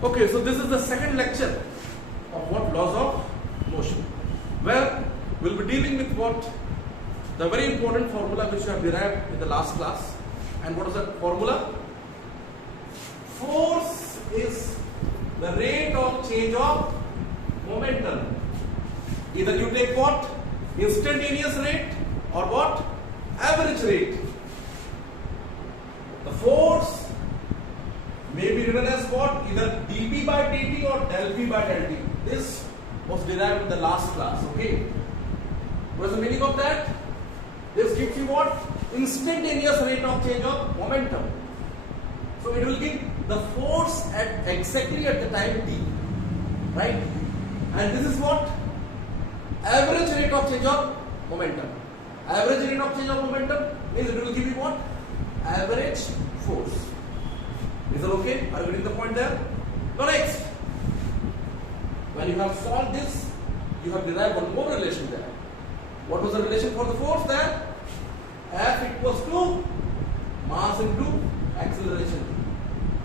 Okay, so this is the second lecture of what laws of motion, where we'll be dealing with what the very important formula which we have derived in the last class. And what is that formula? Force is the rate of change of momentum. Either you take what? Instantaneous rate or what? Average rate. The force may be written as what? Either dP by dt or del P by del T. This was derived in the last class. Okay. What is the meaning of that? This gives you what? Instantaneous rate of change of momentum. So it will give the force at exactly at the time t, right? And this is what? Average rate of change of momentum. Average rate of change of momentum means it will give you what? Average force. Is that okay? Are you getting the point there? Now next, when you have solved this, you have derived one more relation there. What was the relation for the force there? F equals to mass into acceleration.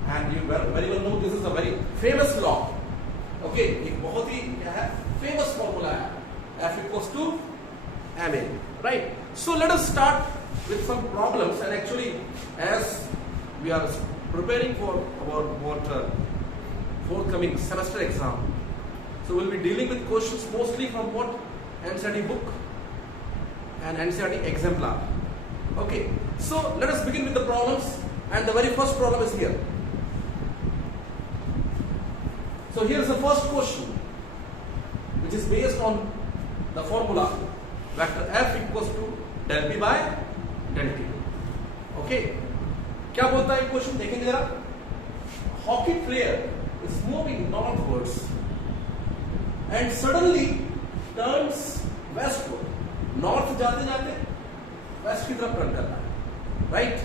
And you very well know this is a very famous law. Okay, एक बहुत ही क्या है? Famous formula है. F equals to ma. Right? So let us start with some problems. And actually, as we are preparing for our forthcoming semester exam, so we'll be dealing with questions mostly from what? NCERT book and NCERT exemplar. Okay, so let us begin with the problems, and the very first problem is here. So here's the first question, which is based on the formula vector F equals to del P by del T. Okay, क्या बोलता है question देखेंगे जरा. Hockey player is moving northwards and suddenly turns westward. North जाते जाते west की तरफ turn करना है, right?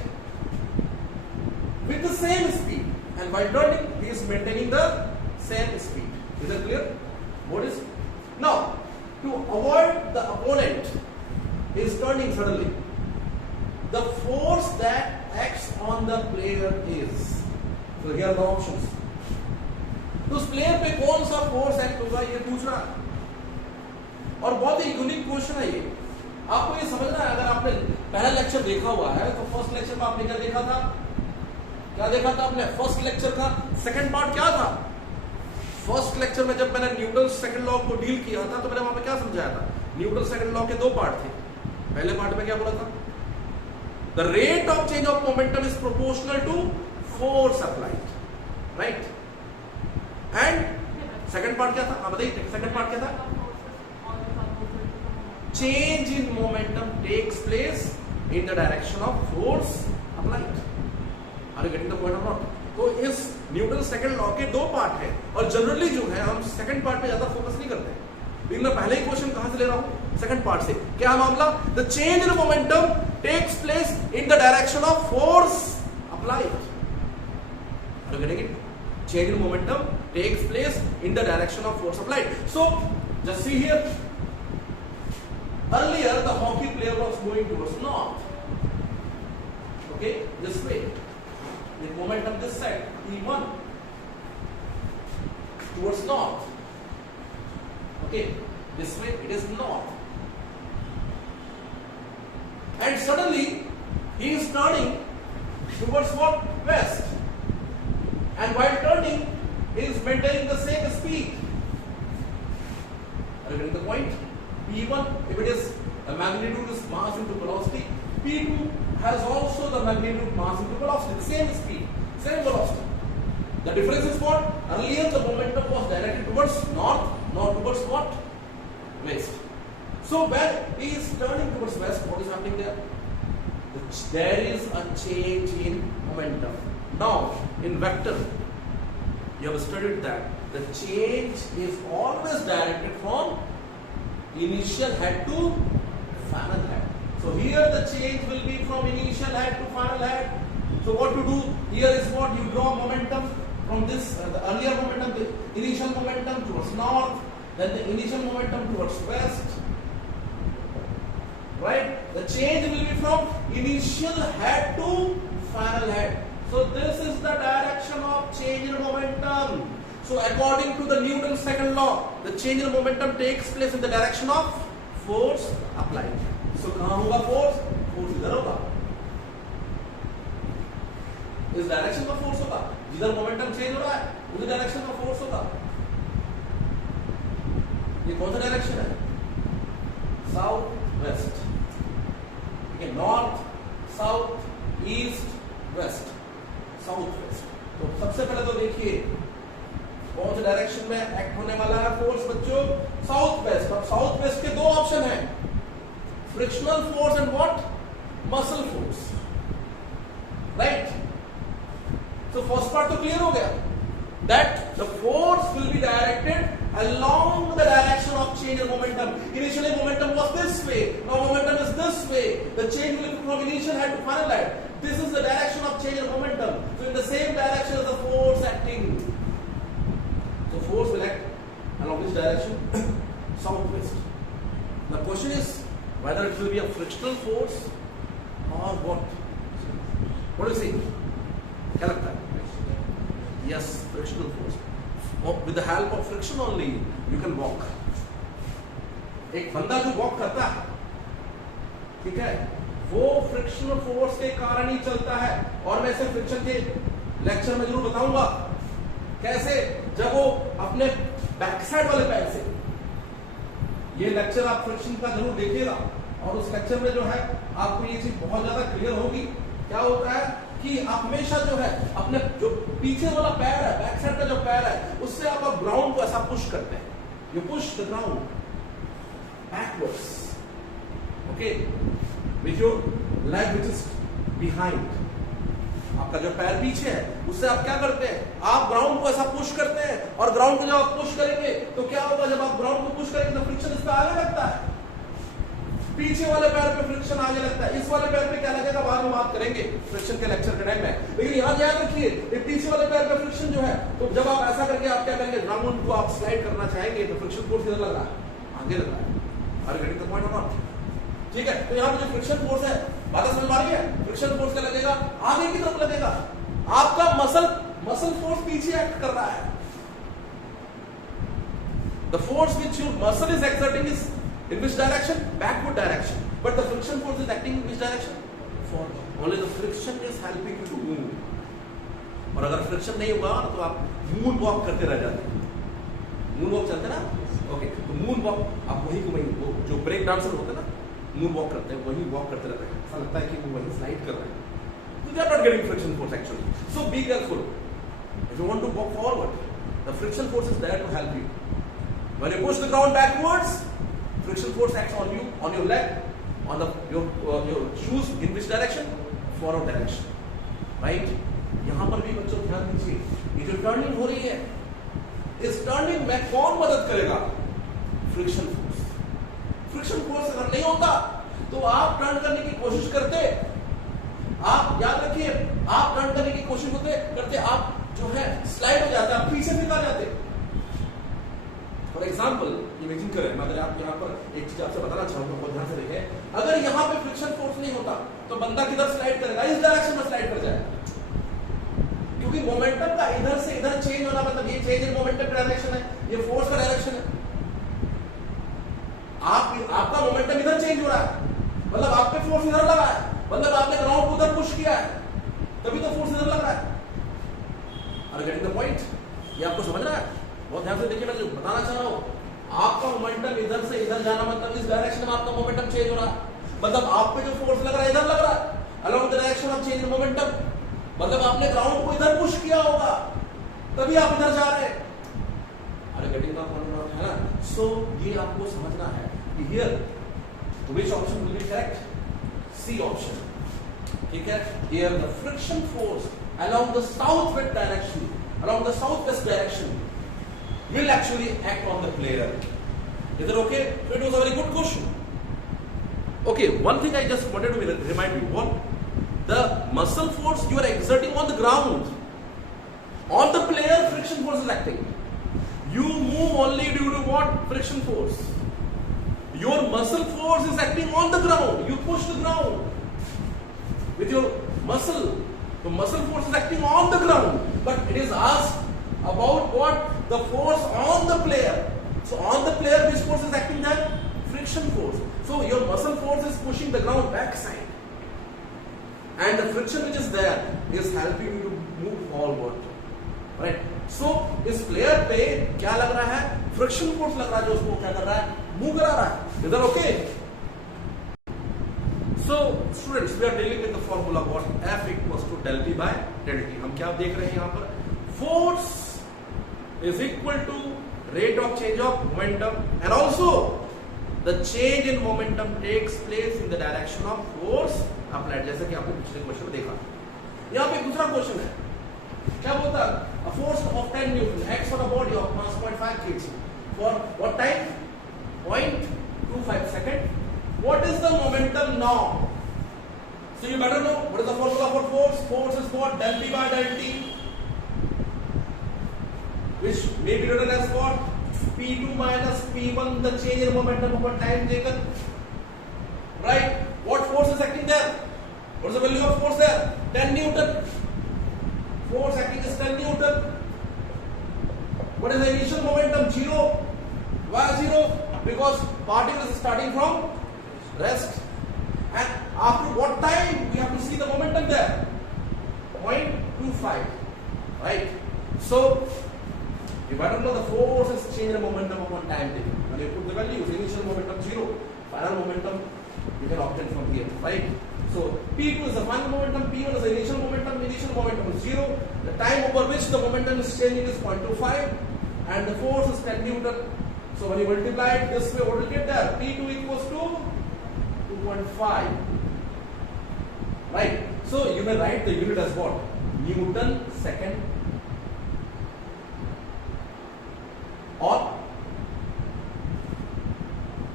With the same speed, and while turning, he is maintaining the same speed. Is that clear? What is now? To avoid the opponent is turning suddenly, the force that acts on the player is. So here are the options. तो उस player पे कौन सा force act होगा ये पूछना, और बहुत ही यूनिक क्वेश्चन है ये. आपको ये समझना है, अगर आपने पहला लेक्चर देखा हुआ है तो फर्स्ट लेक्चर में आपने क्या देखा था? क्या देखा था आपने? फर्स्ट लेक्चर का सेकंड पार्ट क्या था? फर्स्ट लेक्चर में जब मैंने न्यूटन सेकंड लॉ को डील किया था तो मैंने वहां पे क्या समझाया था? न्यूटन सेकंड लॉ के दो पार्ट थे. पहले पार्ट में क्या बोला था? The rate of change of momentum is proportional to force applied, right? And second part क्या था? आप बताइए, सेकंड पार्ट क्या था? Change in momentum takes place in the direction of force applied. Are you getting the point और not? तो इस Newton second law के दो पार्ट है, और जनरली जो है हम सेकंड पार्ट पे ज्यादा फोकस नहीं करते हैं. लेकिन मैं पहले ही क्वेश्चन कहां से ले रहा हूं? सेकंड पार्ट से. क्या मामला? The change in momentum takes place in the direction of force applied. Are you getting it? Change in momentum takes place in the direction of force applied. So, just see here. Earlier, the hockey player was going towards north. Okay, this way. The momentum this side, E1, towards north. Okay, this way it is north. And suddenly, he is turning towards what? West. And while turning, he is maintaining the same speed. Are you getting the point? P1, if it is the magnitude is mass into velocity, P2 has also the magnitude mass into velocity, the same speed, same velocity. The difference is what? Earlier the momentum was directed towards north, now towards what? West. So when he is turning towards west, what is happening there? There is a change in momentum. Now, in vector, you have studied that the change is always directed from initial head to final head. So here the change will be from initial head to final head. So what to do here is what? You draw momentum from this, the earlier momentum, the initial momentum towards north, then the initial momentum towards west. Right? The change will be from initial head to final head. So this is the direction of change in momentum. So according to the Newton's second law, the change in momentum takes place in the direction of force applied. So कहाँ होगा force? Force इधर होगा, इस direction का force होगा, जिधर momentum change हो रहा है उस डायरेक्शन का फोर्स होगा। ये कौन सा डायरेक्शन है? साउथ वेस्ट, ठीक है, north south east west, south west. तो सबसे पहले तो देखिए कौन से डायरेक्शन में एक्ट होने वाला है फोर्स बच्चों? South west. अब साउथ वेस्ट के दो ऑप्शन हैं, frictional force and what? Muscle force, right? So first part तो clear हो गया, that the force will be directed along the direction of change in momentum. Initially momentum was this way, now momentum is this way. The change will be from initial height to final height. This is the direction of change in momentum. So in the same direction as the force acting. So force will act along this direction, southwest. The question is whether it will be a frictional force or what? What do you say? क्या लगता है? Yes, frictional force. With the help of friction only you can walk. एक बंदा जो walk करता है, ठीक है, वो फ्रिक्शनल फोर्स के कारण ही चलता है। और मैं इसे फ्रिक्शन के लेक्चर में जरूर बताऊंगा कैसे, जब वो अपने बैक साइड वाले पैर से, ये लेक्चर आप फ्रिक्शन का जरूर देखिएगा और उस लेक्चर में जो है आपको ये चीज बहुत ज्यादा क्लियर होगी। क्या होता है कि आप हमेशा जो है अपने जो पीछे वाला पैर है, बैक साइड का जो पैर है, उससे आप ग्राउंड को ऐसा पुश करते हैं, you push the ground backwards, okay, with your leg which is behind. आपका जो पैर पीछे है उससे आप क्या करते हैं? आप ग्राउंड को ऐसा पुश करते हैं, और ग्राउंड को जब आप पुश करेंगे तो क्या होगा? जब आप ग्राउंड को पुश करेंगे तो फ्रिक्शन इस पे आगे लगता है, पीछे वाले पैर पे फ्रिक्शन आगे लगता है, इस वाले पैर पे क्या लगेगा बाद में बात करेंगे फ्रिक्शन के लेक्चर के टाइम में। लेकिन यहाँ याद रखिए, ये पीछे वाले पैर पे फ्रिक्शन जो है, तो जब आप ऐसा करके आप क्या करेंगे? ग्राउंड को आप स्लाइड करना चाहेंगे तो फ्रिक्शन फोर्स किधर लग रहा है? आगे लग रहा है। आर गेटिंग द पॉइंट और नॉट? ठीक है, तो यहाँ पे जो फ्रिक्शन फोर्स है, बात समझ में आ रही है? फ्रिक्शन फोर्स क्या लगेगा? आगे की तरफ लगेगा। आपका मसल फोर्स पीछे एक्ट कर रहा है। The force which your muscle is exerting is in which direction? Backward direction. But the friction force is acting in which direction? Forward. Only the friction is helping you to move. और अगर friction नहीं होगा तो आप moon walk करते रह जाते। Moon walk चलते ना? ओके, तो मून वॉक आप वही को वही, वो जो ब्रेक डांसर होते हैं ना, मून वॉक करते हैं, वही वॉक करते रहते हैं, ऐसा लगता है कि वो वही स्लाइड कर रहे हैं। So they are not getting friction force actually. So be careful. If you want to walk forward, the friction force is there to help you. When you push the ground backwards, friction force acts on you, on your leg, on your shoes. In which direction? Forward direction, right? यहाँ पर भी बच्चों ध्यान दीजिए, ये जो turning हो रही है, इस टर्निंग में कौन मदद करेगा? Friction force. फ्रिक्शन फोर्स अगर नहीं होता तो आप टर्न करने की कोशिश करते, आप याद रखिए, आप टर्न करने की कोशिश करते आप जो है स्लाइड हो जाते, आप पीछे निकल जाते। फॉर एग्जाम्पल इमेजिन करें, मैं अगर आप यहाँ पर एक चीज आपसे बताना चाहूंगा, बहुत ध्यान से देखें। अगर यहाँ पे फ्रिक्शन फोर्स नहीं होता तो बंदा किधर स्लाइड करेगा? इस डायरेक्शन में स्लाइड कर जाएगा, क्योंकि मोमेंटम का इधर से इधर चेंज होना, मतलब ये चेंज इन मोमेंटम डायरेक्शन है, ये फोर्स का डायरेक्शन है। आपका मोमेंटम इधर चेंज हो रहा है, मतलब आप पे फोर्स इधर लगा है, मतलब आपने ग्राउंड को उधर पुश किया है, तभी तो फोर्स इधर लग रहा है। Are getting the point? ये आपको समझ रहा है? बहुत ध्यान से देखिए, मैं जो बताना चाह रहा हूं, आपका मोमेंटम इधर से इधर जाना, मतलब इस डायरेक्शन में आपका मोमेंटम चेंज हो रहा है, मतलब आप पे जो फोर्स लग रहा है इधर लग रहा है, along the direction of change in momentum, मतलब आपने ग्राउंड को इधर पुश किया होगा, तभी आप इधर जा रहे हैं। अरे गेटिंग द पॉइंट है ना? सो ये आपको समझना है कि here which option will be correct? C option, ठीक है। Here the friction force along the southwest direction, along the southwest direction will actually act on the player. Is it okay? So it was a very good question. Okay, one thing I just wanted to remind you, what the muscle force you are exerting on the ground, on the player, friction force is acting. You move only due to what? Friction force. Your muscle force is acting on the ground. You push the ground with your muscle. The muscle force is acting on the ground, but it is asked about what? The force on the player. So on the player, which force is acting there? Friction force. So your muscle force is pushing the ground backside, and the friction which is there is helping you to move forward, right? So इस player पे क्या लग रहा है? Friction force लग रहा है, जो उसको क्या कर रहा है? Move करा रहा है. Is that okay? So students, we are dealing with the formula what? F equals to del P by del T. हम क्या देख रहे हैं यहाँ पर? Force is equal to rate of change of momentum, and also the change in momentum takes place in the direction of force applied. जैसे कि आपने पिछले क्वेश्चन में देखा. यहाँ पे दूसरा क्वेश्चन है, क्या बोलता है? A force of 10 Newton acts on a body of mass 0.5 kg for what time? 0.25 second. What is the momentum now? So you better know what is the formula for force. Force is what? Del P by del T, which may be written as what? P2 minus P1, the change in momentum over time taken. Right? What force is acting there? What is the value of force there? 10 Newton. Force acting is 10 Newton. What is the initial momentum? 0. Why 0? Because particle is starting from rest. And after what time we have to see the momentum there? 0.25. Right? So, if I don't know the force is change in momentum upon time taken, when you put the values, initial momentum 0, final momentum you can obtain from here, right? So P2 is the final momentum, P1 is the initial momentum is 0, the time over which the momentum is changing is 0.25, and the force is 10 Newton. So when you multiply it this way, what will you get there? P2 equals to 2.5, right? So you may write the unit as what? Newton second or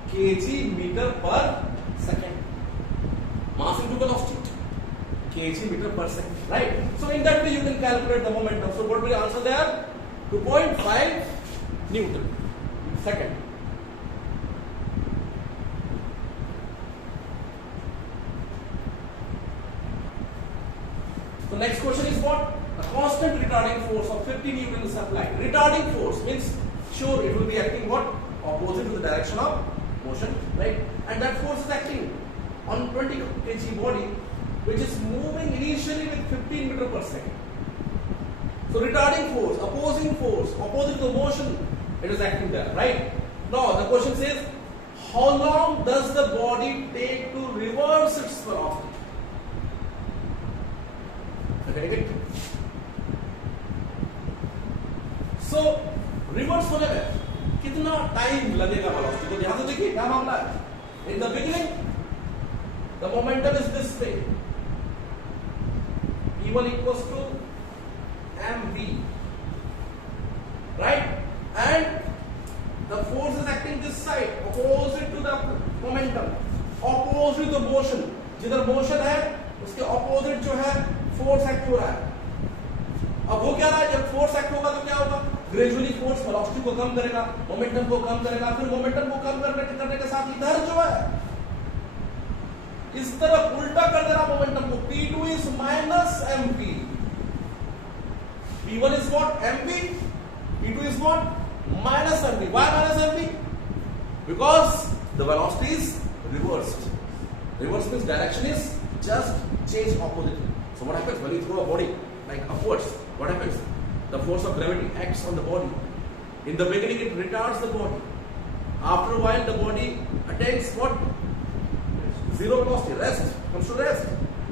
kg meter per second. Mass into velocity, kg meter per second, right? So in that way you can calculate the momentum. So what will the answer there? 2.5 Newton second. So next question is what? A constant retarding force of 50 Newton is applied. Retarding force means sure it will be acting what? Opposite to the direction of motion, right? And that force is acting on 20 kg body which is moving initially with 15 meter per second. So retarding force, opposite to the motion, it is acting there, right? Now the question says, how long does the body take to reverse its velocity? Okay. So reverse होने में कितना time लगेगा velocity को ध्यान से देखिए क्या मामला है. In the beginning the momentum is this way, p1 equals to mv, right? And the force is acting this side opposite to the momentum, opposite to the motion. जिधर मोशन है उसके ऑपोजिट जो है फोर्स एक्ट हो रहा है. अब वो क्या रहा है, जब फोर्स एक्ट होगा तो क्या होगा? ग्रेजुअली फोर्स वेलोसिटी को कम करेगा, मोमेंटम को कम करेगा, फिर मोमेंटम को कम करने के साथ इधर जो है इस तरफ उल्टा कर देना मोमेंटम को. P2 is minus mv, P1 is what? mv, P2 is what? minus mv. Why minus mv? Because the velocity is reversed. Reverse means direction is just changed oppositely. So what happens when you throw a body like upwards? What happens? The force of gravity acts on the body. In the beginning it retards the body. After a while the body attains what? Zero velocity, rest, comes to rest.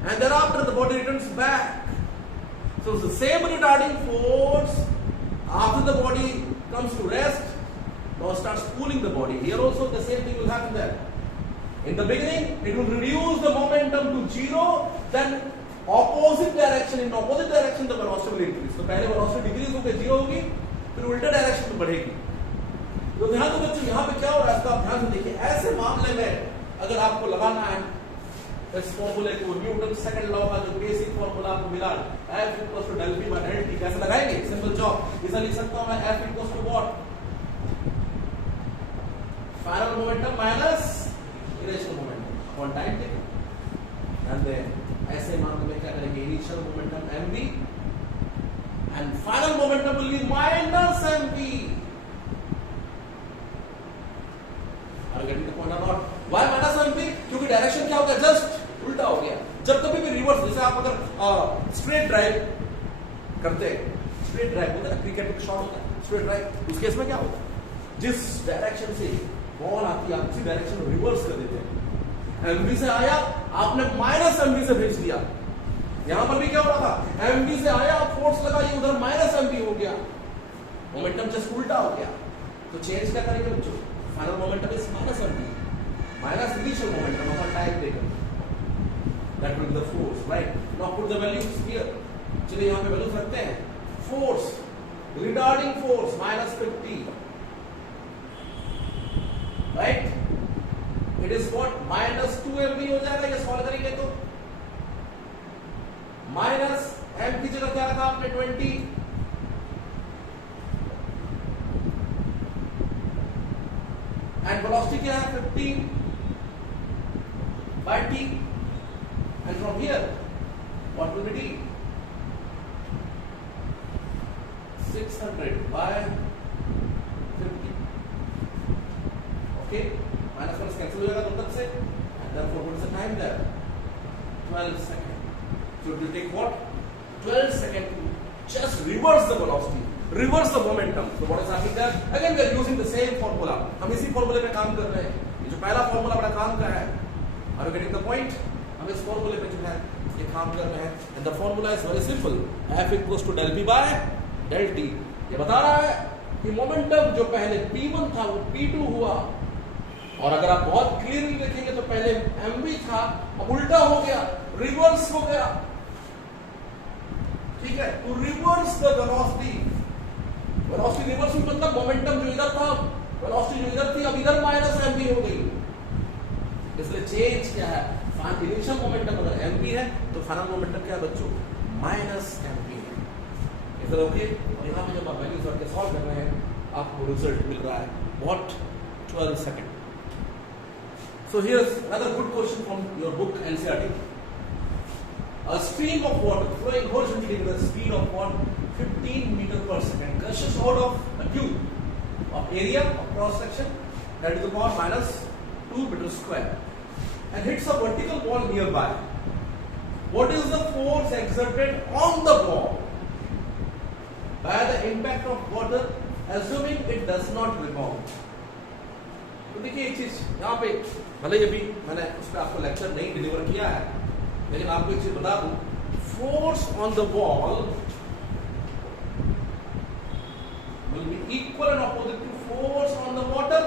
And thereafter the body returns back. So it's the same retarding force. After the body comes to rest, now starts pulling the body. Here also the same thing will happen there. In the beginning it will reduce the momentum to zero, then opposite direction, in opposite direction the velocity will increase. तो पहले velocity decrease होकर zero होगी, फिर उल्टे direction में बढ़ेगी. तो ध्यान दो बच्चों, यहाँ पे क्या हो रहा है इसका आप ध्यान से देखिए. ऐसे मामले में अगर आपको लगाना है इस फॉर्मूले को, न्यूटन सेकंड लॉ का जो बेसिक फॉर्मूला आपको मिला, F equals to del P by del T, कैसे लगाएंगे? Simple job. इसे लिख सकता हूँ मैं F equals to what? Final momentum minus initial momentum upon time taken. And then ऐसे मामले में क्या करेंगे? Initial momentum mv and final momentum will be minus mv. Are you getting the point or not? Why minus mv? क्योंकि direction क्या होगा, just उल्टा हो गया. जब कभी भी रिवर्स, जैसे आप अगर स्ट्रेट ड्राइव करते हैं, स्ट्रेट ड्राइव होता है, क्रिकेट का शॉट होता है स्ट्रेट ड्राइव, उस केस में क्या होता है, जिस डायरेक्शन से बॉल आती है आप उसी डायरेक्शन में रिवर्स कर देते हैं. एमवी से आया, आपने माइनस एमवी से भेज दिया. यहां पर भी क्या हो रहा था, एमवी से आया, फोर्स लगा, ये उधर माइनस एमवी हो गया, मोमेंटम जस्ट उल्टा हो गया. तो चेंज क्या करेंगे बच्चों, final momentum is minus m v, minus initial momentum of a time taken, that will be the force. Right, now put the values here. चलिए यहां पे वैल्यूज रखते हैं. Force, retarding force minus 50, right, it is what, minus 2 mv हो जाएगा. ये solve करेंगे तो माइनस m की जगह क्या रखा आपने, 20, एंड वेलोसिटी क्या है, 15 by t, and from here what will be t, 600 by 50. Okay, minus minus cancel हो जाएगा दो तक से, and therefore what is the time there, 12 seconds. So it will take what, 12 seconds to just reverse the velocity, reverse the momentum. So what is happening there, again we are using the same formula. हम इसी फॉर्मूले पे काम कर रहे हैं. ये जो पहला फॉर्मूला बड़ा काम का है, are you getting the point? हम इस फॉर्मूले पे जो है ये काम कर रहे हैं. And the formula is very simple, F equals to del P by del T. ये बता रहा है कि मोमेंटम जो पहले P1 था वो P2 हुआ, और अगर आप बहुत क्लियरली देखेंगे तो पहले mv था, अब उल्टा हो गया, रिवर्स हो गया. ठीक है, तो reverse the velocity, velocity reverse मतलब मोमेंटम जो इधर था, वेलोसिटी जो इधर थी, अब इधर माइनस mv हो गई. इसलिए चेंज क्या है, इनिशियल मोमेंटम अगर mv है तो फाइनल मोमेंटम क्या है बच्चों, माइनस mv है. इधर ओके, और यहाँ पे जब आप वैल्यूज रख के सॉल्व कर रहे हैं आपको रिजल्ट मिल रहा है what, 12 second. So here's another good question from your book NCERT. A stream of water flowing horizontally with a speed of 15 meter per second gushes out of a tube of area of cross section that is the power minus 2 meter square and hits a vertical wall nearby. What is the force exerted on the wall by the impact of water, assuming it does not rebound? तो देखिए एक चीज यहाँ पे, भले ये भी मैंने उस पर आपको लेक्चर नहीं डिलीवर किया है, लेकिन आपको एक चीज बता दूं, force on the wall will be equal and opposite to force on the water.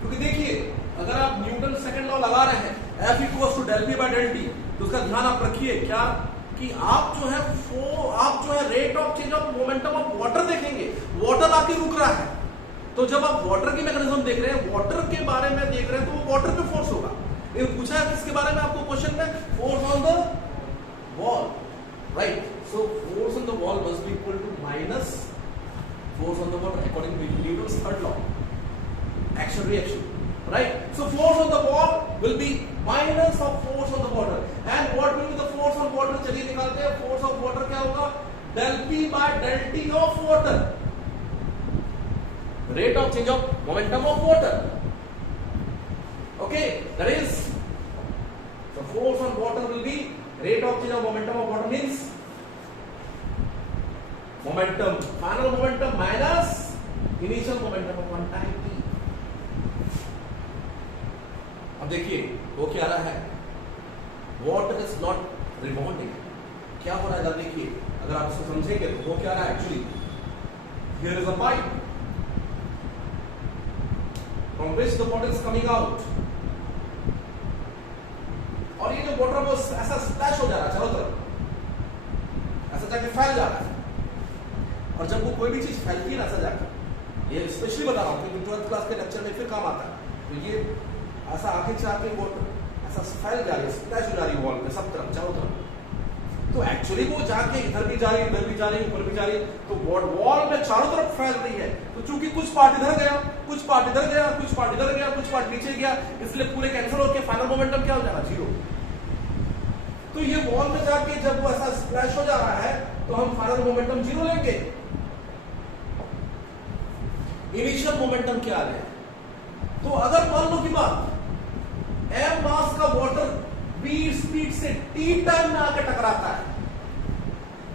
क्योंकि देखिए अगर आप न्यूटन सेकंड लॉ लगा रहे हैं F equals to del P by del T, तो उसका ध्यान आप रखिए क्या कि आप जो है rate of change of momentum of water देखेंगे, वाटर आके रुक रहा है. तो जब आप वाटर की मैकेनिज्म देख रहे हैं, वाटर के बारे में देख रहे हैं, तो वो वाटर पे फोर्स होगा. ये पूछा है किसके बारे में आपको क्वेश्चन में, force on the wall, right. So force on the wall must be equal to minus force on the water according to Newton's third law, action reaction, right. So force on the wall will be minus of force on the water, and what will be the force on water, चलिए निकालते हैं. Force of water क्या होगा, del P by del T of water, rate of change of momentum of water. Okay, that is, the force on water will be rate of change of momentum of water means momentum, final momentum minus initial momentum of one time t. अब देखिए वो क्या रहा है, water is not rebounding. क्या हो रहा है इधर देखिए, अगर आप इसको समझेंगे तो वो क्या रहा है actually, here is a pipe from which the water is coming out, और ये जो वाटर बस ऐसा स्प्लैश हो जा रहा है चारों तरफ, ऐसा जाके फैल जा रहा है. और जब वो कोई भी चीज फैलती है ना ऐसा जाकर, ये स्पेशली बता रहा हूँ क्योंकि 12th क्लास के लेक्चर में फिर काम आता है, तो ये ऐसा आगे जाके वाटर ऐसा फैल जा रही है, स्प्लैश हो जा रही है वॉल पे सब तरफ चारों तरफ. तो एक्चुअली वो जाके इधर भी जा रही है, इधर भी जा रही है, ऊपर भी जा रही है, तो वॉल में चारों तरफ फैल रही है. तो चूंकि कुछ पार्ट इधर गया, कुछ पार्ट इधर गया, कुछ पार्ट इधर गया, कुछ पार्ट नीचे गया, इसलिए पूरे कैंसिल होकर फाइनल मोमेंटम क्या हो जाएगा, 0. तो ये वॉल में जाके जब वो ऐसा स्प्लैश हो जा रहा है तो हम फाइनल मोमेंटम 0 लेंगे। इनिशियल मोमेंटम क्या है? तो अगर मान लो की बात m मास का वाटर v स्पीड से t टाइम में आकर टकराता है,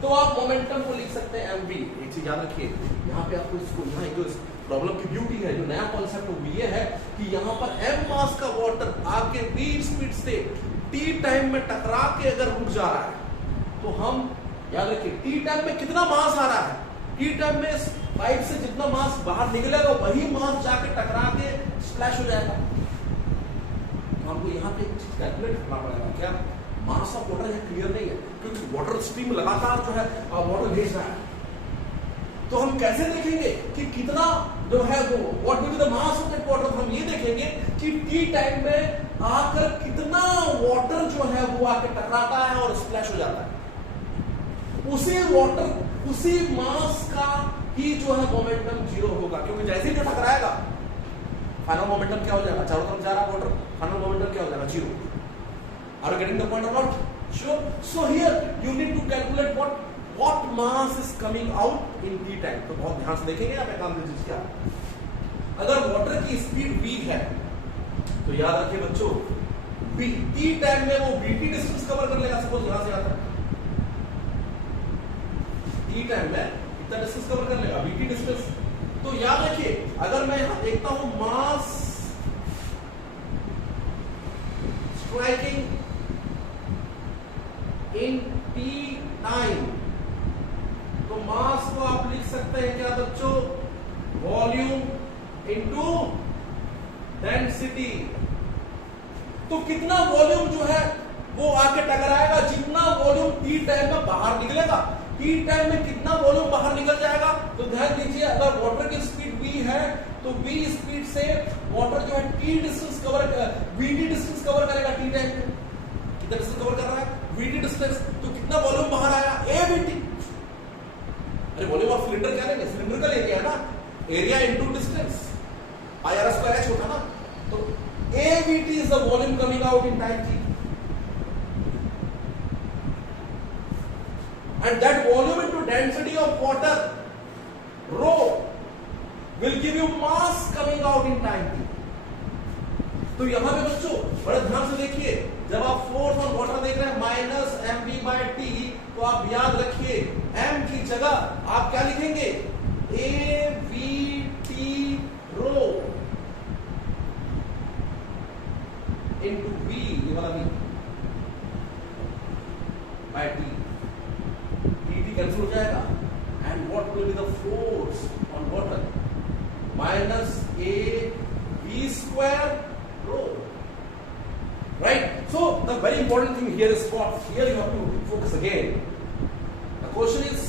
तो आप मोमेंटम को लिख सकते हैं mv। एक चीज याद रखिए, यहां पे आपको इसको यहां जो प्रॉब्लम की ब्यूटी है, जो नया कॉन्सेप्ट वो ये है कि यहां पर m मास का वाटर आके v स्पीड से t टाइम में टकरा के अगर रुक जा रहा है, तो हम याद रखिए t टाइम में कितना मास आ रहा है, t टाइम में पाइप से जितना मास बाहर निकलेगा वही मास जाके टकरा के स्प्लैश हो जाएगा। तो हमको यहाँ पे एक चीज कैलकुलेट करना पड़ेगा, क्या मास ऑफ वाटर है क्लियर नहीं है, क्योंकि वाटर स्ट्रीम लगातार जो है वाटर भेज रहा है। तो हम कैसे देखेंगे कि कितना जो है वो what will be the mass of that water, हम ये देखेंगे कि टी टाइम में आकर कितना वाटर जो है वो आकर टकराता है और स्प्लैश हो जाता है। उसी वाटर उसी मास का ही जो है मोमेंटम 0 होगा, क्योंकि जैसे ही टकराएगा फाइनल मोमेंटम क्या हो जाएगा, चारों तरफ जा रहा वाटर, फाइनल मोमेंटम क्या हो जाएगा 0। Are you getting the point और not? Sure. So here you need to calculate what mass is coming out in t time। तो बहुत ध्यान से देखेंगे आप काम की चीज क्या। अगर वाटर की स्पीड v है तो याद रखिए बच्चों t टाइम में वो vt डिस्टेंस कवर कर लेगा। सपोज यहां से आता है t टाइम में कितना डिस्टेंस कवर कर लेगा, vt डिस्टेंस। तो याद रखिए अगर मैं यहां देखता हूं मास स्ट्राइकिंग इन t टाइम, तो मास को आप लिख सकते हैं क्या बच्चों, वॉल्यूम इनटू डेंसिटी। तो कितना वॉल्यूम जो है वो आके टकराएगा, जितना वॉल्यूम टी टाइम में बाहर निकलेगा, टी टाइम में कितना वॉल्यूम बाहर निकल जाएगा। तो ध्यान दीजिए अगर वाटर की स्पीड v है तो v स्पीड से वाटर जो है t distance cover vt distance cover करेगा टी टाइम में। कितना डिस्टेंस कवर कर रहा है, vt डिस्टेंस। तो कितना वॉल्यूम बाहर आया, avt। अरे वॉल्यूम ऑफ सिलेंडर क्या लेंगे, सिलेंडर का एरिया है ना, area into distance, r square h होता ना। तो avt is the volume coming out in time t, and that volume into density of water rho will give you mass coming out in time t। तो यहां पे बच्चों बड़े ध्यान से देखिए, जब आप फोर्स ऑन वाटर देख रहे हैं माइनस mv बाय टी, तो आप याद रखिए m की जगह आप क्या लिखेंगे, avt रो इनटू v, ये वाला v by t, dt cancel हो जाएगा। And what will be the force on water, minus av square rho. Right? So the very important thing here is what? Here you have to focus again. The question is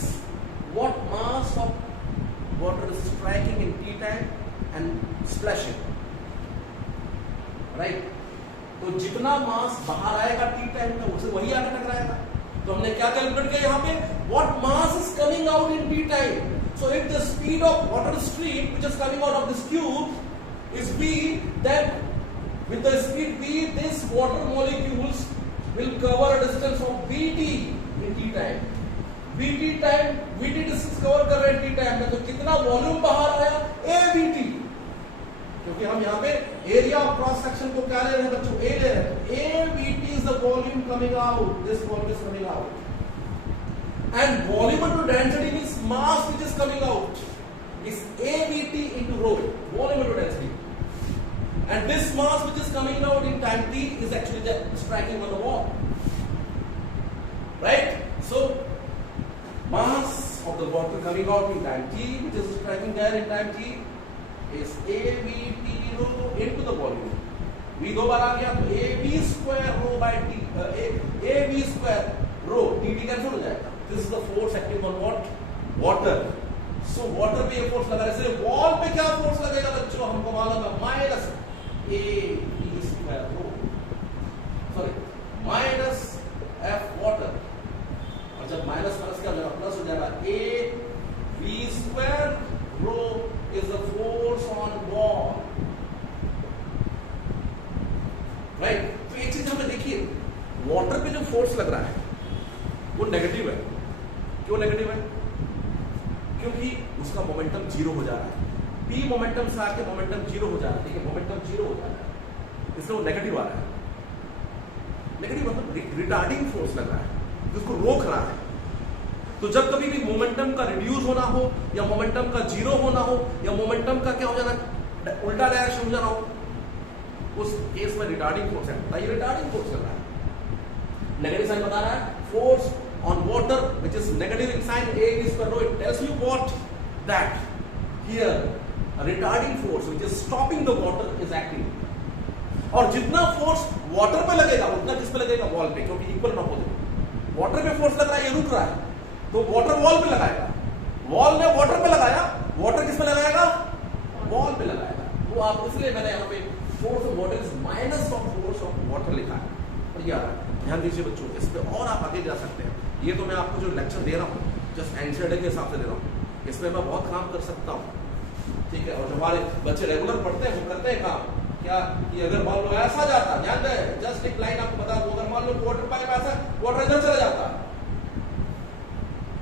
what mass of water is striking in t time and splashing. Right? तो जितना मास बाहर आएगा t time में उसे वही आगे टकराएगा। तो हमने क्या कैलकुलेट किया यहाँ पे, what mass is coming out in t time. So if the speed of water stream which is coming out of this tube is v, then with the speed v, this water molecules will cover a distance of vt in t time. vt time, vt distance cover कर रहे हैं t time में, तो कितना volume बाहर आया, avt। क्योंकि हम यहाँ पे एरिया ऑफ क्रॉस सेक्शन को क्या ले रहे हैं बच्चों, a ले रहे हैं। तो avt is the volume coming out, this volume is coming out, and volume into density means mass which is coming out is avt into rho, volume into density. And this mass which is coming out in time t is actually the striking on the wall, right? So mass of the water coming out in time t, which is striking there in time t, is avt rho into the volume. v दो बार आ गया तो av square rho by t, av square rho dt cancel हो जाएगा। This is the force acting on what? Water. So water पे ये force लगा रहे हैं, वॉल पे क्या फोर्स लगेगा बच्चों, हमको मालूम है minus av square rho, sorry minus f water, और जब माइनस माइनस क्या हो जाएगा, प्लस हो जाएगा, av square rho is the force on wall, right? तो एक चीज हमें देखिए, वाटर पे जो फोर्स लग रहा है वो नेगेटिव है। क्यों नेगेटिव क्योंकि उसका मोमेंटम जीरो हो जा रहा है। P मोमेंटम से आके मोमेंटम जीरो हो जा रहा है, ठीक है, मोमेंटम जीरो हो जा रहा है, इसलिए वो नेगेटिव आ रहा है। नेगेटिव मतलब रिटार्डिंग फोर्स लग रहा है, जिसको रोक रहा है। तो जब कभी भी मोमेंटम का रिड्यूस होना हो या मोमेंटम का जीरो होना हो या मोमेंटम का क्या हो जाना, उल्टा डायरेक्शन हो जाना हो, उस केस में रिटार्डिंग फोर्स है। ये रिटार्डिंग फोर्स लग रहा है। नेगेटिव साइन बता रहा है force on water which is negative in sign A is per rho. It tells you what? That here a retarding force which is stopping the water is acting. और जितना force water पे लगेगा उतना किस पे लगेगा? वॉल पे, क्योंकि इक्वल एंड अपोजिट। वाटर पे फोर्स लग रहा है, ये रुक रहा है, तो वाटर वॉल पे लगाएगा। वॉल ने वाटर पे लगाया, वाटर किस पे लगाएगा? वॉल पे लगाएगा। तो आप इसलिए मैंने यहाँ पे force of water is minus of force of water लिखा है। और ये आ रहा है, ध्यान दीजिए बच्चों, इस पे और आप आगे जा सकते हैं। ये तो मैं आपको जो लेक्चर दे रहा हूँ जस्ट एनसीईआरटी के हिसाब से दे रहा हूँ, इसमें मैं बहुत काम कर सकता हूँ, ठीक है। और जो हमारे बच्चे रेगुलर पढ़ते हैं वो करते हैं काम क्या कि अगर मान लो ऐसा जाता, ध्यान दें, जस्ट एक लाइन आपको बता दूं, अगर मान लो वाटर पाइप ऐसा वाटर इधर चला जाता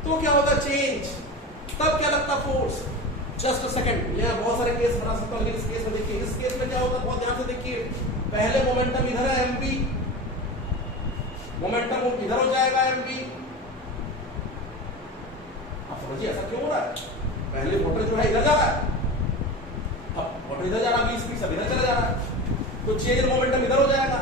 तो क्या होता? चेंज। तब क्या लगता? फोर्स। जस्ट अ सेकंड, यहां बहुत सारे केस बना सकता हूं, लेकिन इस केस में देखिए, इस केस में क्या होता? बहुत ध्यान से देखिए, पहले मोमेंटम इधर है mv, मोमेंटम इधर हो जाएगा mv। आप समझिए ऐसा क्यों हो रहा है? पहले वाटर जो है इधर जा रहा है, अब वाटर इधर जा रहा है, 20 फीट सब इधर चला जा रहा है, तो चेंज मोमेंटम इधर हो जाएगा,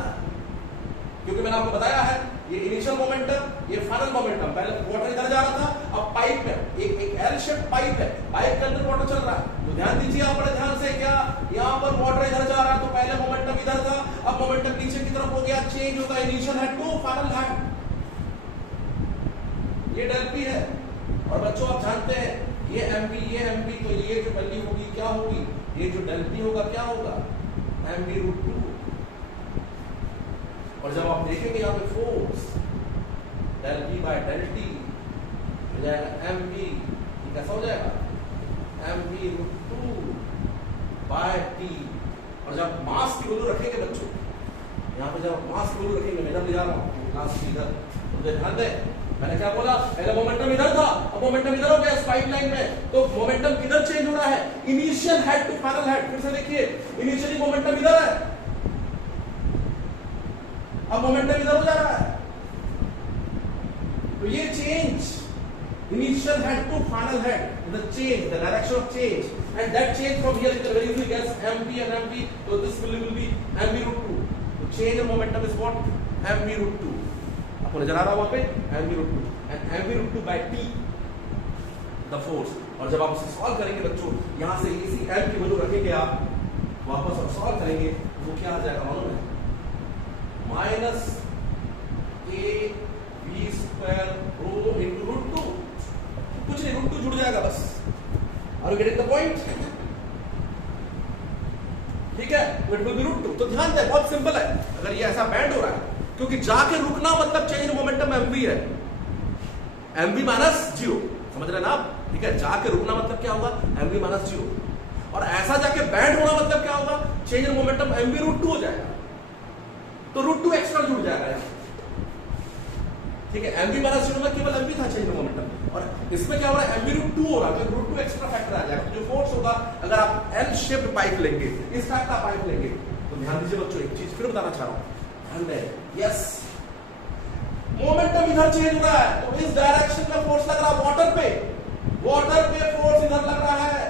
क्योंकि मैंने आपको बताया है ये इनिशियल मोमेंटम, ये फाइनल मोमेंटम। पहले वाटर इधर जा रहा था, अब पाइप में एक एल शेप पाइप है, पाइप के अंदर वाटर चल रहा है। तो ध्यान दीजिए आप बड़े ध्यान से, क्या यहाँ पर वाटर इधर जा रहा है, तो पहले मोमेंटम इधर था, अब मोमेंटम नीचे की तरफ हो गया, चेंज होगा, initial head to final head. ये डेल पी है। और बच्चों आप जानते हैं ये mv, ये mv, तो ये जो वैल्यू होगी क्या होगी? ये जो डेल पी होगा क्या होगा? mv√2। और जब आप देखेंगे यहाँ पे force del p by del t हो जाएगा mv, कैसा हो जाएगा? mv√2 bye t. और जब मास की वैल्यू रखेंगे बच्चों, यहाँ पे जब मास की वैल्यू रखेंगे, मैं जब ले जा रहा हूँ क्लास इधर, तो ध्यान दें, मैंने क्या बोला? पहले मोमेंटम इधर था, अब मोमेंटम इधर हो गया इस पाइप लाइन में, तो मोमेंटम किधर चेंज हो रहा है? Initial head to final head. फिर से देखिए, इनिशियली मोमेंटम इधर है, अब मोमेंटम इधर हो जा रहा है, तो ये change initial head to final head, the change, the direction of change, and that change from here, you can very easily guess mv and mv, so this will be mv√2. तो change in momentum is what? mv√2। आपको नजर आ रहा है वहां पे mv√2, and mv√2 by t the force। और जब आप उसे सॉल्व करेंगे बच्चों, यहां से इसी m की वैल्यू रखेंगे, आप वापस और सॉल्व करेंगे, तो क्या आ जाएगा मालूम है? Minus a v square rho into √2। कुछ नहीं, √2 जुड़ जाएगा बस। Are you getting the point? ठीक है, इट विल बी √2। तो ध्यान दें, बहुत सिंपल है। अगर ये ऐसा बैंड हो रहा है, क्योंकि जाके रुकना मतलब चेंज इन मोमेंटम mv है, mv माइनस 0, समझ रहे हैं ना आप? ठीक है, जाके रुकना मतलब क्या होगा? mv minus 0। और ऐसा जाके बैंड होना मतलब क्या होगा? चेंज इन मोमेंटम mv√2 हो जाएगा, तो √2 एक्स्ट्रा जुड़ जाएगा यहाँ। ठीक है, mv माइनस 0 में केवल mv था चेंज इन मोमेंटम, और इसमें क्या हो रहा है? mv√2 हो रहा है, तो √2 एक्स्ट्रा फैक्टर आ जाएगा। जो फोर्स होगा, अगर आप एल शेप्ड पाइप लेंगे, इस टाइप का पाइप लेंगे, तो ध्यान दीजिए बच्चों, एक चीज फिर बताना चाह रहा हूं, यस, मोमेंटम इधर चेंज हो रहा है, तो इस डायरेक्शन में फोर्स लग रहा है वाटर पे, वाटर पे फोर्स इधर लग रहा है,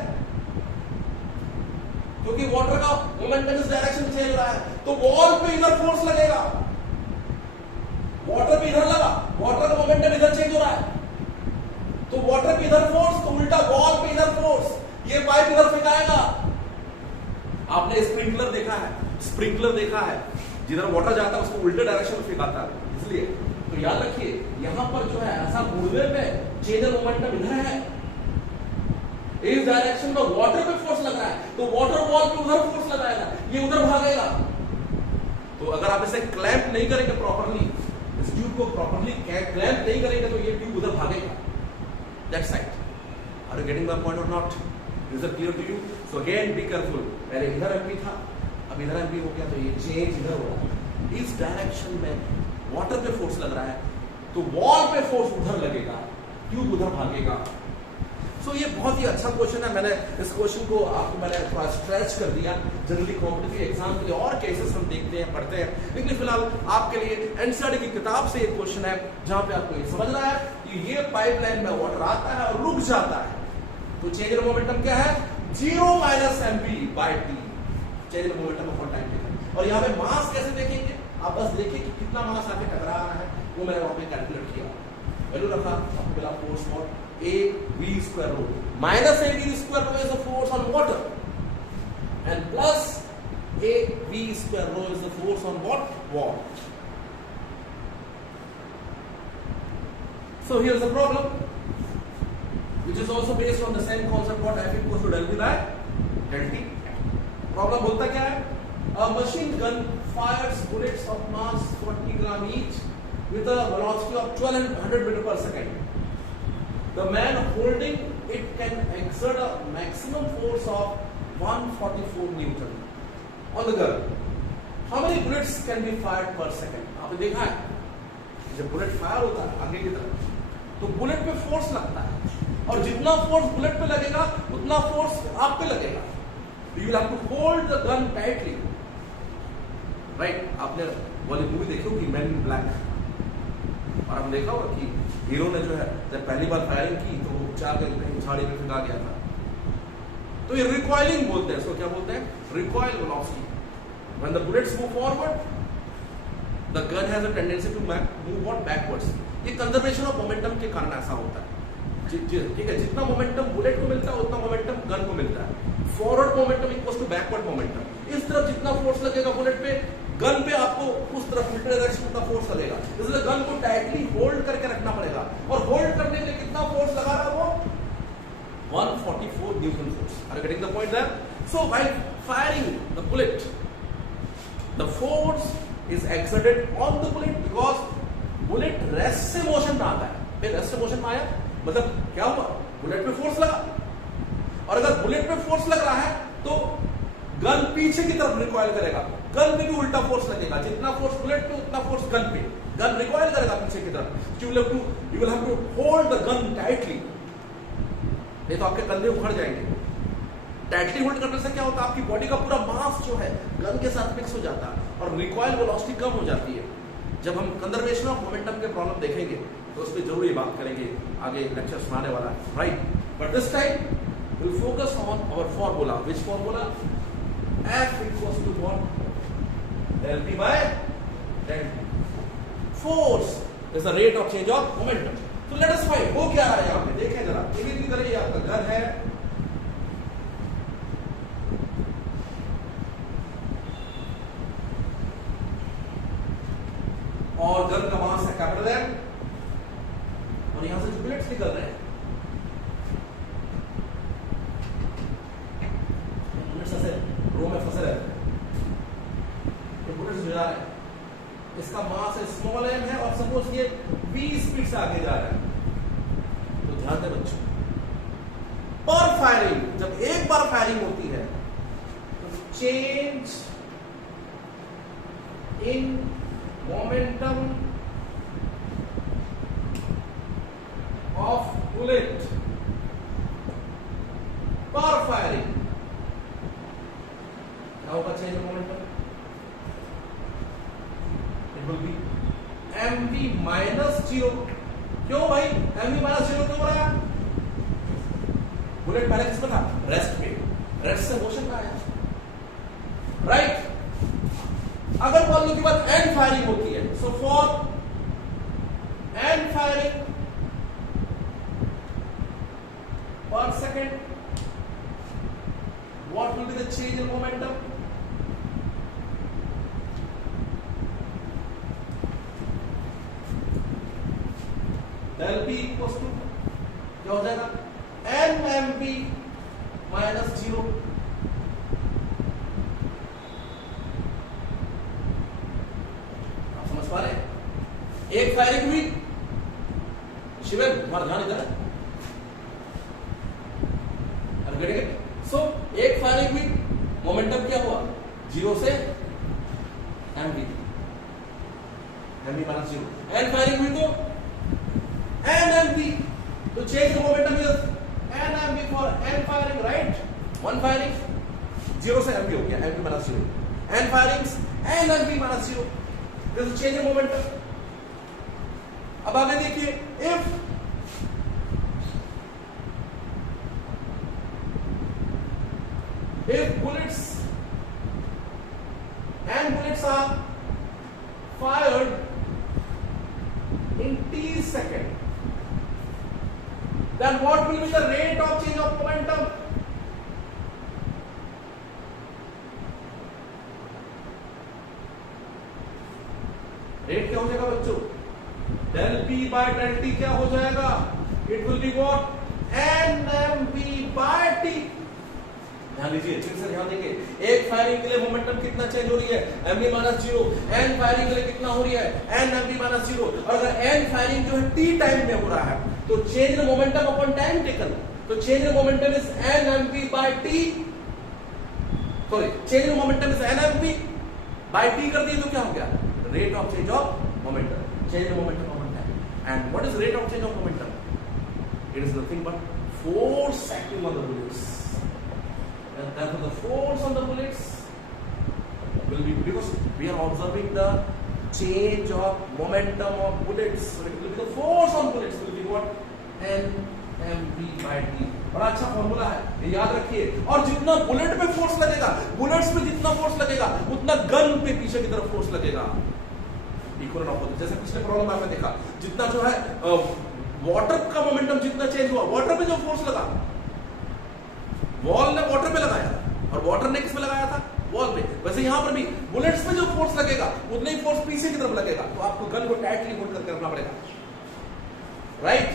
क्योंकि वाटर का मोमेंटम इस डायरेक्शन में चेंज हो रहा है, तो वॉल पे इधर फोर्स लगेगा, वाटर पे इधर लगा, वाटर का मोमेंटम इधर चेंज हो रहा है, तो वाटर पे इधर फोर्स, तो उल्टा वॉल पे इधर फोर्स, ये पाइप इधर फेंकाएगा। आपने स्प्रिंकलर देखा है, स्प्रिंकलर देखा है, जिधर वाटर जाता है उसको उल्टे डायरेक्शन में फेंकाता है, इसलिए तो याद रखिए यहां पर जो है ऐसा मुड़ने पे चेंज इन मोमेंटम इधर है, इस डायरेक्शन में वाटर पे फोर्स लग रहा है, तो वाटर वॉल पे उधर फोर्स लगाएगा, ये उधर भागेगा। तो अगर आप इसे क्लैंप नहीं करेंगे प्रॉपर्ली, इस ट्यूब को प्रॉपर्ली क्लैंप नहीं करेंगे, तो ये ट्यूब उधर भागेगा, that side. Are you getting my point और not? Is it clear to you? So again be careful, पहले इधर एमपी था, अब इधर एमपी हो गया, तो ये चेंज इधर हो रहा है, इस डायरेक्शन में वाटर पे फोर्स लग रहा है, तो वॉल पे फोर्स उधर लगेगा, ट्यूब उधर भागेगा। सो ये बहुत ही अच्छा क्वेश्चन है। मैंने इस क्वेश्चन को आपको मैंने थोड़ा स्ट्रेच कर दिया। जनरली कॉम्पिटिटिव एग्जाम के लिए और केसेस हम देखते हैं, पढ़ते हैं, लेकिन फिलहाल आपके लिए एनसीईआरटी की किताब से एक क्वेश्चन है जहां पे आपको ये समझना है कि ये पाइपलाइन में वाटर आता है और रुक जाता है, तो चेंज इन मोमेंटम क्या है? 0 - mv/t, change in momentum of time taken. और यहाँ पे मास कैसे देखेंगे? आप बस देखिए कि कितना मास आके टकरा रहा है, वो मैंने वहां पे कैलकुलेट किया। वैल्यू रखा, आपको मिला force for AV² rho minus AV² rho is the force on water and plus AV² rho is the force on what? Wall. So here's the problem, which is also based on the same concept what F equals to del V by del T. Problem बोलता क्या है? A machine gun fires bullets of mass 40 gram each with a velocity of 1200 meter per second. The man holding it can exert a maximum force of 144 Newton on the gun. How many bullets can be fired per second? आपने देखा है जब bullet fire होता है आगे की तरफ तो बुलेट पे फोर्स लगता है, और जितना फोर्स बुलेट पे लगेगा उतना फोर्स आप पे लगेगा। You will have to hold the gun tightly, right? आपने वाली मूवी देखी होगी मैन इन ब्लैक, और आपने देखा होगा कि हीरो ने जो है जब पहली बार फायरिंग की तो वो जाकर कहीं झाड़ी में फेंका गया था। तो ये रिकॉइलिंग बोलते हैं, इसको क्या बोलते हैं? Recoil velocity. When the bullets move forward, the gun has a tendency to move what? Backwards. ये कंजर्वेशन ऑफ मोमेंटम के कारण ऐसा होता है। ठीक है, जितना मोमेंटम बुलेट को मिलता है उतना मोमेंटम गन को मिलता है। Forward momentum equals to backward momentum. इस तरफ जितना फोर्स लगेगा बुलेट पे, गन पे आपको उस तरफ उल्टे डायरेक्शन में फोर्स लगेगा, इसलिए गन को टाइटली होल्ड करके रखना पड़ेगा। और होल्ड करने के लिए कितना फोर्स लगा रहा है वो? 144 newton force. Are you getting the point there? So while firing the bullet, the force is exerted on the bullet because bullet rest से मोशन में आता है। रेस्ट से मोशन में आया मतलब क्या हुआ? बुलेट पे फोर्स लगा, और अगर बुलेट पे फोर्स लग रहा है तो गन पीछे की तरफ रिकॉइल करेगा, गन पे भी उल्टा फोर्स लगेगा। जितना फोर्स बुलेट पे उतना फोर्स गन पे, गन रिकॉइल करेगा पीछे की तरफ। You will have to hold the gun tightly, नहीं तो आपके कंधे उखड़ जाएंगे। टाइटली होल्ड करने से क्या होता है? आपकी बॉडी का पूरा मास जो है गन के साथ मिक्स हो जाता है और रिकॉइल वेलोसिटी कम हो जाती है। जब हम कंजर्वेशन ऑफ मोमेंटम के प्रॉब्लम देखेंगे तो उस पर जरूर ये बात करेंगे, आगे लेक्चर सुनाने वाला है, right? But this time we'll focus on our formula. Which formula? F equals to what? Del P by del T. Force is the rate of change of momentum. So let us find. वो क्या है यहाँ पे? देखें जरा। इसी तरह ये आपका गन है, और गन का मास है कैपिटल M, और यहां से जो बुलेट्स निकल रहे हैं रो में फंसे रहते हैं, तो बुलेट्स जो जा रहे हैं इसका मास है स्मॉल m है, और सपोज ये 20 स्पीड से आगे जा रहा है, तो ध्यान दें बच्चों, पर फायरिंग, जब एक बार फायरिंग होती है तो change in momentum of bullet पर फायरिंग क्या होगा? Change in momentum, it will be mv-0। क्यों भाई mv-0 क्यों हो रहा है? बुलेट पहले किसमें था? रेस्ट पे, रेस्ट से मोशन में आया, राइट? अगर मान लो के बाद एंड फायरिंग होती है, सो फॉर एंड फायरिंग पर second what will be the change in momentum? Del P equals to क्या हो जाएगा? nmv minus 0। आप समझ पा रहे हैं? एक फायरिंग हुई, शिविर तुम्हारा ध्यान इधर है, सो एक फायरिंग हुई, मोमेंटम क्या हुआ? 0 से mv, mv minus 0। And firing हुई तो nmv, तो change the momentum is n firing, right? 1 firing 0 से mv हो गया, mv minus 0, n firings n mv minus 0, this is change in momentum. अब आगे देखिए, if bullets are fired in t second, then what will be the rate of change of momentum? Rate क्या हो जाएगा बच्चों? del p by del t क्या हो जाएगा? It will be what? nmv by t। ध्यान लीजिए, फिर से ध्यान देंगे। एक फायरिंग के लिए मोमेंटम कितना चेंज हो रही है? mv minus 0। n फायरिंग के लिए कितना हो रही है? n mv minus 0। और अगर n फायरिंग जो है t टाइम में हो रहा है, तो change in momentum upon time taken, तो change in momentum is n mv by t, sorry, change in momentum is n mv by t कर दिए तो क्या हो गया? Rate of change of momentum, change in momentum upon time. And what is rate of change of momentum? It is nothing but force acting on the bullets. And therefore the force on the bullets will be, because we are observing the change of momentum of bullets, so it will be the force on bullets will be what? nmv by t। बड़ा अच्छा formula है, ये याद रखिए। और जितना bullet पे force लगेगा, बुलेट्स पे जितना फोर्स लगेगा, उतना गन पे पीछे की तरफ फोर्स लगेगा। इक्वल एंड ऑपोजिट, जैसे पिछले प्रॉब्लम में आपने देखा, जितना जो है वाटर का मोमेंटम जितना चेंज हुआ, वाटर पे जो फोर्स लगा, वॉल ने वाटर पे लगाया और वाटर ने किस पे लगाया था? वॉल पे। वैसे यहां पर भी बुलेट्स पे जो फोर्स लगेगा, उतना ही फोर्स पीछे की तरफ लगेगा, तो आपको गन को टाइटली होल्ड करके रखना पड़ेगा, राइट?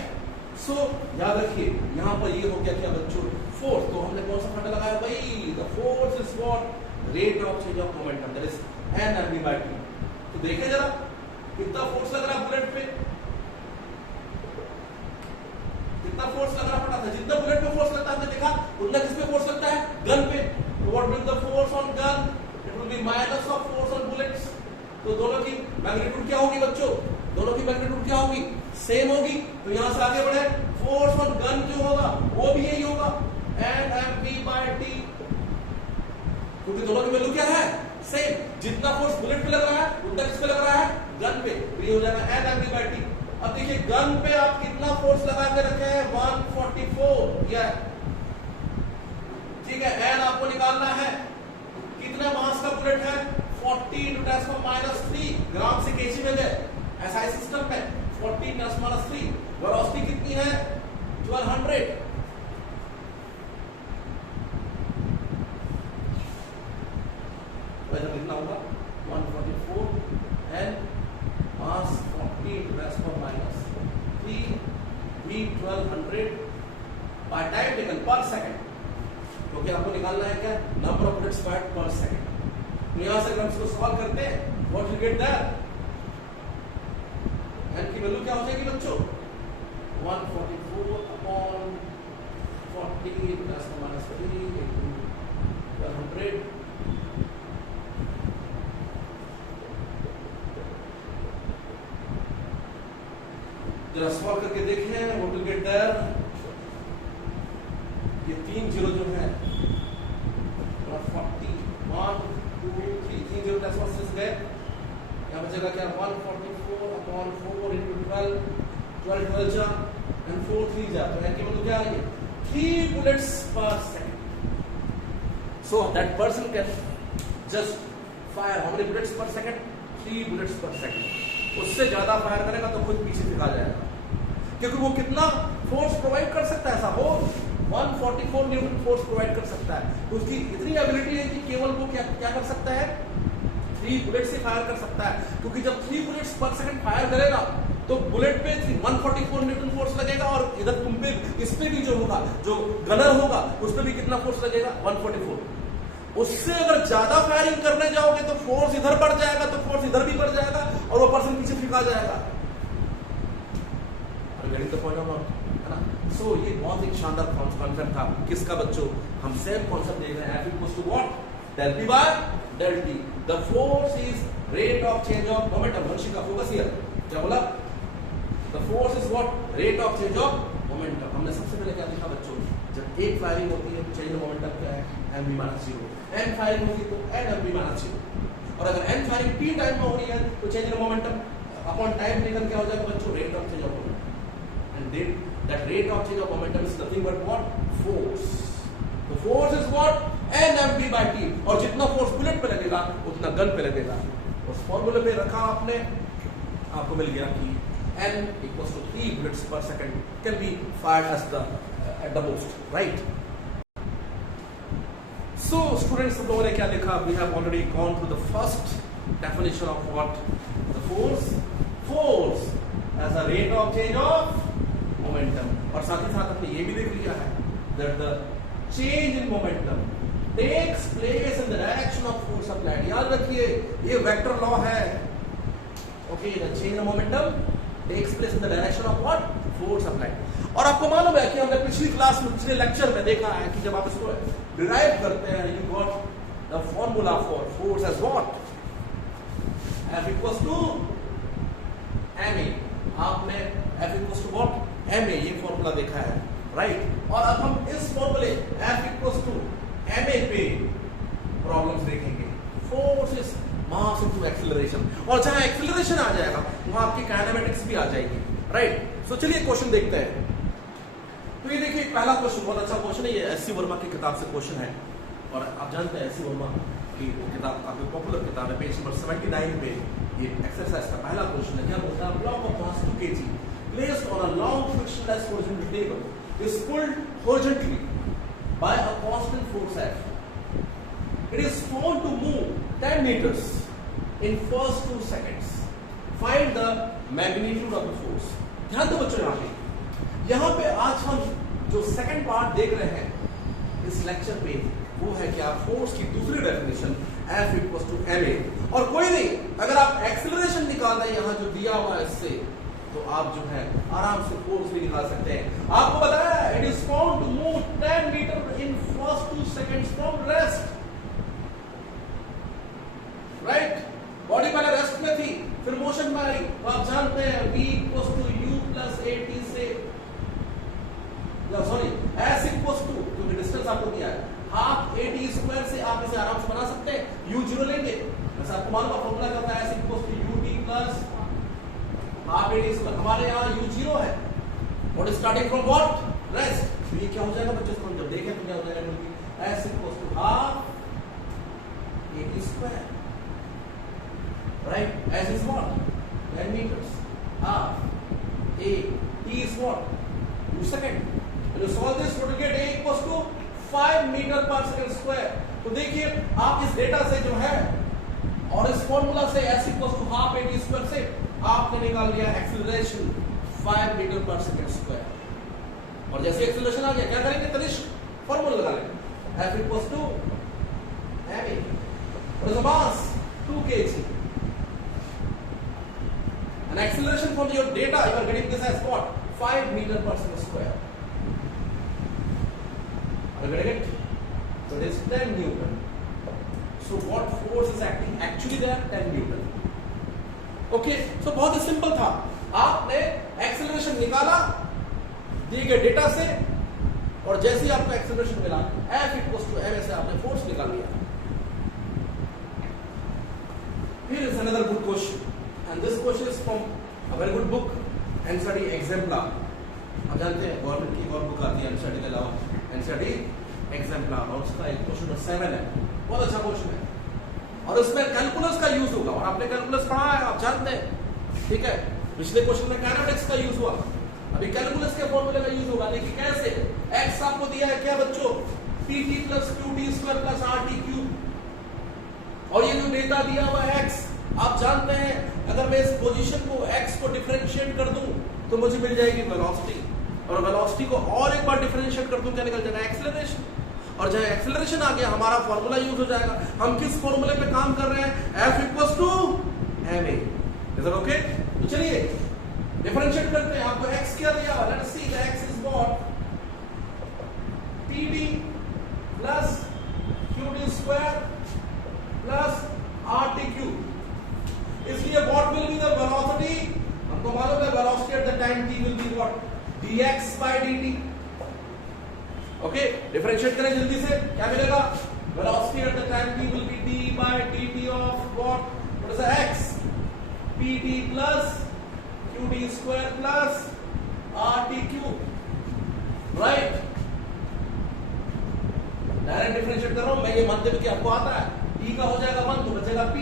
सो याद रखिए, यहां पर ये हो गया क्या बच्चों? फोर्स। तो हमने कौन सा फंडा लगाया भाई? The force is what? Rate of change of momentum, that is n mv by t। तो देखिए जरा, कितना फोर्स लग रहा है बुलेट पे, कितना फोर्स लग रहा पड़ा था? जितना बुलेट पे फोर्स लगता है, देखा, उतना किस पे फोर्स लगता है? गन पे। तो what will the force on gun? It will be minus of force on bullets. तो दोनों की मैग्नीट्यूड क्या होगी बच्चों? दोनों की मैग्नीट्यूड क्या होगी? सेम होगी। तो यहां से आगे बढ़े, फोर्स ऑन गन जो होगा वो भी यही होगा, nmv by t, क्योंकि दोनों की वैल्यू क्या है? सेम। जितना फोर्स बुलेट पे लग रहा है, उतना किस पे लग रहा है? गन पे। तो ये हो जाएगा nmv by t। अब देखिए, गन पे आप कितना फोर्स लगा के रखे हैं? 144, या ठीक है। एन आपको निकालना है, कितना मास का बुलेट है? 40 × 10⁻³ ग्राम से केजी में गए, एसआई सिस्टम में 40 × 10⁻³। वेलोसिटी कितनी है? 1200। वैसे कितना होगा? 144 n mass 40 × 10⁻³ v 1200 by time taken per second, क्योंकि आपको निकालना है क्या? Number of bullets fired per second. तो यहां से अगर हम इसको सॉल्व करते हैं, what will get that? N की वैल्यू क्या हो जाएगी बच्चों? 144 अपॉन 40 × 10⁻³ 1200। जरा सॉल्व करके देखें, व्हाट विल गेट देयर? ये 3 जीरो जो है 40 1 2 3 3 जीरो डेसिमल से गए, यहां बचेगा क्या? 144 अपॉन 4 × 12 12 12 जा एंड 4 3 जा, तो एन की वैल्यू क्या आ गई? 3 bullets per second। so that person can just fire how many bullets per second? 3 bullets per second। उससे ज्यादा फायर करेगा तो खुद पीछे दिखा जाएगा, क्योंकि वो कितना फोर्स प्रोवाइड कर सकता है? ऐसा हो 144 न्यूटन फोर्स प्रोवाइड कर सकता है। तो उसकी इतनी एबिलिटी है कि केवल वो क्या कर सकता है? 3 बुलेट से फायर कर सकता है, क्योंकि जब 3 बुलेट्स पर सेकंड फायर करेगा तो बुलेट पे 144 न्यूटन फोर्स लगेगा, और इधर तुम पे, इस पे भी जो होगा, जो गनर होगा, उस पे भी कितना फोर्स लगेगा? 144। उससे अगर ज्यादा फायरिंग करने जाओगे तो फोर्स इधर बढ़ जाएगा, तो फोर्स इधर भी बढ़ जाएगा और वो पर्सन पीछे फेंका जाएगा। Getting the point of not, है ना? सो ये बहुत एक शानदार कॉन्सेप्ट था। किसका बच्चों? हम सेम कॉन्सेप्ट देख रहे हैं, F equals to what? del p by del t। The force is rate of change of momentum. Vanshi का फोकस हियर, क्या बोला? The force is what? Rate of change of momentum. हमने सबसे पहले क्या देखा बच्चों? जब एक फायरिंग होती है चेंज इन मोमेंटम क्या है, m b minus 0, n firing होगी तो एन एम बी माइनस 0, और अगर एन फायरिंग टी टाइम में हो रही है तो change in momentum upon time taken क्या हो जाएगा बच्चों, rate of change of momentum, and that rate of change of momentum is nothing but what, force. तो force is what, n m b by t, और जितना force bullet पे लगेगा उतना गन पे लगेगा. उस फॉर्मूले पे रखा आपने, आपको मिल गया कि n equals to 3 bullets per second can be fired as the at the most, right? So students, हम लोगों ने क्या देखा, we have already gone through the first definition of what the force as a rate of change of momentum, और साथ ही साथ हमने ये भी देख लिया है that the change in momentum takes place in the direction of force applied. याद रखिए ये वेक्टर लॉ है. Okay, the change in momentum takes place in the direction of what, force applied. और आपको मालूम है कि हमने पिछली क्लास में, पिछले लेक्चर में देखा है कि जब आप इसको डिराइव करते हैं, you got the formula for force as what, F equals to ma. आपने F equals to what, ma, ये फॉर्मूला देखा है, राइट? और अब हम इस फॉर्मूले F equals to ma पे प्रॉब्लम्स देखेंगे. Force is mass into acceleration, और जहां एक्सेलरेशन आ जाएगा वहां आपकी काइनेमेटिक्स भी आ जाएगी, राइट? सो चलिए क्वेश्चन देखते हैं. तो ये देखिए पहला क्वेश्चन बहुत अच्छा क्वेश्चन है, ये एस सी वर्मा की किताब से क्वेश्चन है, और आप जानते हैं एस सी वर्मा की किताब काफी पॉपुलर किताब है. पेज नंबर 79 पे ये एक्सरसाइज का पहला क्वेश्चन है. क्या बोलता है, block of mass 2 kg placed on a long frictionless horizontal table is pulled horizontally by a constant force F. It is found to move 10 meters in first 2 seconds. Find the magnitude of the force. ध्यान दो बच्चों, यहाँ पे आज हम जो second part देख रहे हैं इस लेक्चर पे, वो है क्या, फोर्स की दूसरी definition F equals to ma. और कोई नहीं, अगर आप एक्सेलरेशन निकाल दें यहाँ जो दिया हुआ है इससे, तो आप जो है आराम से फोर्स भी निकाल सकते हैं. आपको बताया it is found to move 10 metre in first 2 seconds from rest, right? Body पहले रेस्ट में थी, फिर मोशन में आई, तो आप जानते हैं v equals to u plus at से, सॉरी s equals to, क्योंकि डिस्टेंस आपको दिया है, हाफ at स्क्वायर से आप इसे आराम से बना सकते हैं. u 0 लेंगे, वैसे आपको मालूम है फॉर्मूला क्या होता है, s equals to ut plus half at square. हमारे यहाँ u 0 है, और स्टार्टिंग फ्रॉम व्हाट, रेस्ट. तो ये क्या हो जाएगा बच्चों, इसको जब देखें तो क्या हो जाएगा, s equals to half at square, right? S is what, 10 meters. Half a t is what, 2 seconds. When you solve this, what you get, a equals to 5 meter per second square. तो देखिए आप इस data से जो है और इस formula से s equals to half a t square से आपने निकाल लिया एक्सेलरेशन 5 मीटर पर सेकंड स्क्वायर. और जैसे एक्सेलरेशन आ गया क्या करेंगे, तनिष्क फॉर्मूला लगा लेंगे, F equals to ma. What is the mass, 2 kg. An acceleration from your data, you are getting this as what, 5 meter per second square. Are you getting it? So it is 10 Newton. So what force is acting actually there, 10 Newton. Okay, so बहुत ही simple था. आपने acceleration निकाला दिए गए data से, और जैसे ही आपको एक्सेलरेशन मिला F equals to ma से आपने फोर्स निकाल लिया. Here is another good question. And this question is from a very good book, NCERT Exemplar. आप जानते हैं गवर्नमेंट की एक और बुक आती है NCERT के अलावा, NCERT Exemplar, और उसका एक क्वेश्चन नंबर 7 है. बहुत अच्छा क्वेश्चन है, और इसमें कैलकुलस का यूज होगा, और आपने कैलकुलस पढ़ा है, आप जानते हैं, ठीक है? पिछले क्वेश्चन में काइनेटिक्स का यूज हुआ, अभी कैलकुलस के फॉर्मूले का यूज होगा. देखिए कैसे, x आपको दिया है क्या बच्चों, pt plus qt square plus rt cube, और ये जो डेटा दिया हुआ है x, आप जानते हैं अगर मैं इस पोजीशन को x को डिफरेंशिएट कर दूं तो मुझे मिल जाएगी वेलोसिटी, और वेलोसिटी को और एक बार डिफरेंशिएट कर दूं क्या निकल जाएगा, एक्सेलरेशन. और जब एक्सेलरेशन आ गया हमारा फॉर्मूला यूज हो जाएगा. हम किस फॉर्मूले पे काम कर रहे हैं, F equals to ma. Is that okay? तो चलिए डिफरेंशिएट करते हैं. आपको x क्या दिया हुआ, let's see the x is what, pt plus qt square plus rt cube. इसलिए what will be the velocity, हमको मालूम है velocity at the time t will be what, dx by dt. Okay, differentiate करें जल्दी से, क्या मिलेगा? Velocity at the time t will be d by dt of what is the x? pt plus qt square plus rt cube, right? Direct differentiate कर रहा हूं मैं, ये मानते हुए कि आपको आता है, t का हो जाएगा 1 तो बचेगा p,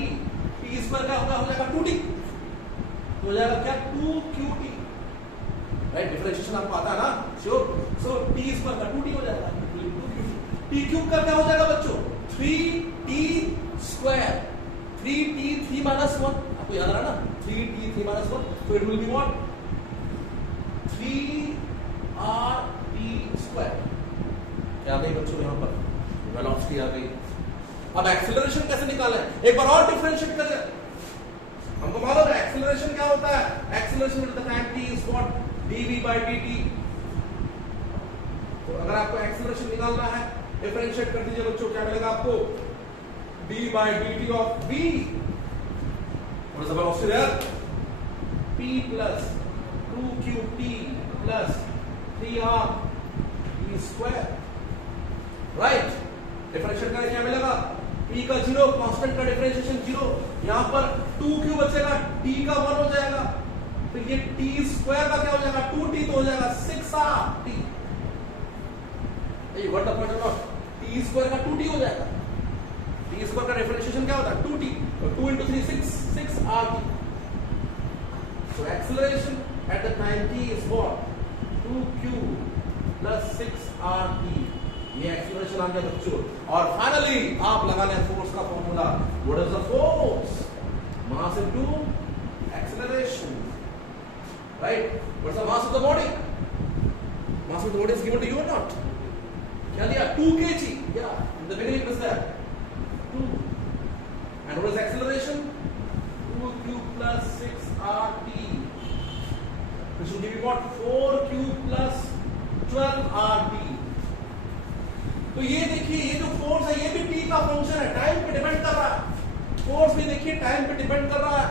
t स्क्वायर का हो जाएगा 2t, तो हो जाएगा क्या? 2qt, right? डिफरेंशिएशन आपको आता है ना, श्योर? सो t स्क्वायर का 2t हो जाएगा, t क्यूब का क्या हो जाएगा बच्चों? 3t स्क्वायर, 3t 3 minus 1, आपको याद रहा ना, 3t 3 minus 1, so it will be what? 3rt square. क्या आ गई बच्चों यहाँ पर? वेलोसिटी आ गई। अब एक्सेलरेशन कैसे निकालें? एक बार और डिफरेंशिएट करें। हमको मालूम है एक्सेलरेशन क्या होता है? Acceleration at the time t is what? dv by dt। तो अगर आपको एक्सेलरेशन निकालना है, डिफरेंशिएट कर दीजिए बच्चों, क्या मिलेगा आपको? d by dt of v, what is the velocity there? p plus 2qt plus 3r square, right? Differentiate करें, क्या मिलेगा? p का 0, कांस्टेंट का डिफरेंशिएशन 0, यहां पर 2q बचेगा, t का 1 हो जाएगा, फिर ये t स्क्वायर का क्या हो जाएगा? 2t, तो हो जाएगा 6rt। ये what the point of t square का 2t हो जाएगा, t स्क्वायर का डिफरेंशिएशन क्या होता है? 2t, तो 2 into 3 6rt। so acceleration at the time t is what? 2q plus 6rt, ये एक्सेलरेशन आ गया बच्चों। और फाइनली आप लगा लें फोर्स का formula, what is the force? Mass into acceleration, right? What is the mass of the body? Mass of the body is given to you और not? क्या दिया? 2 kg, yeah, in the beginning it was there 2, and what is acceleration? 2q plus 6rt, which will give you what? 4q plus 12rt। तो ये देखिए, ये जो force है ये भी t का फंक्शन है, टाइम पे डिपेंड कर रहा है। फोर्स भी देखिए टाइम पे डिपेंड कर रहा है।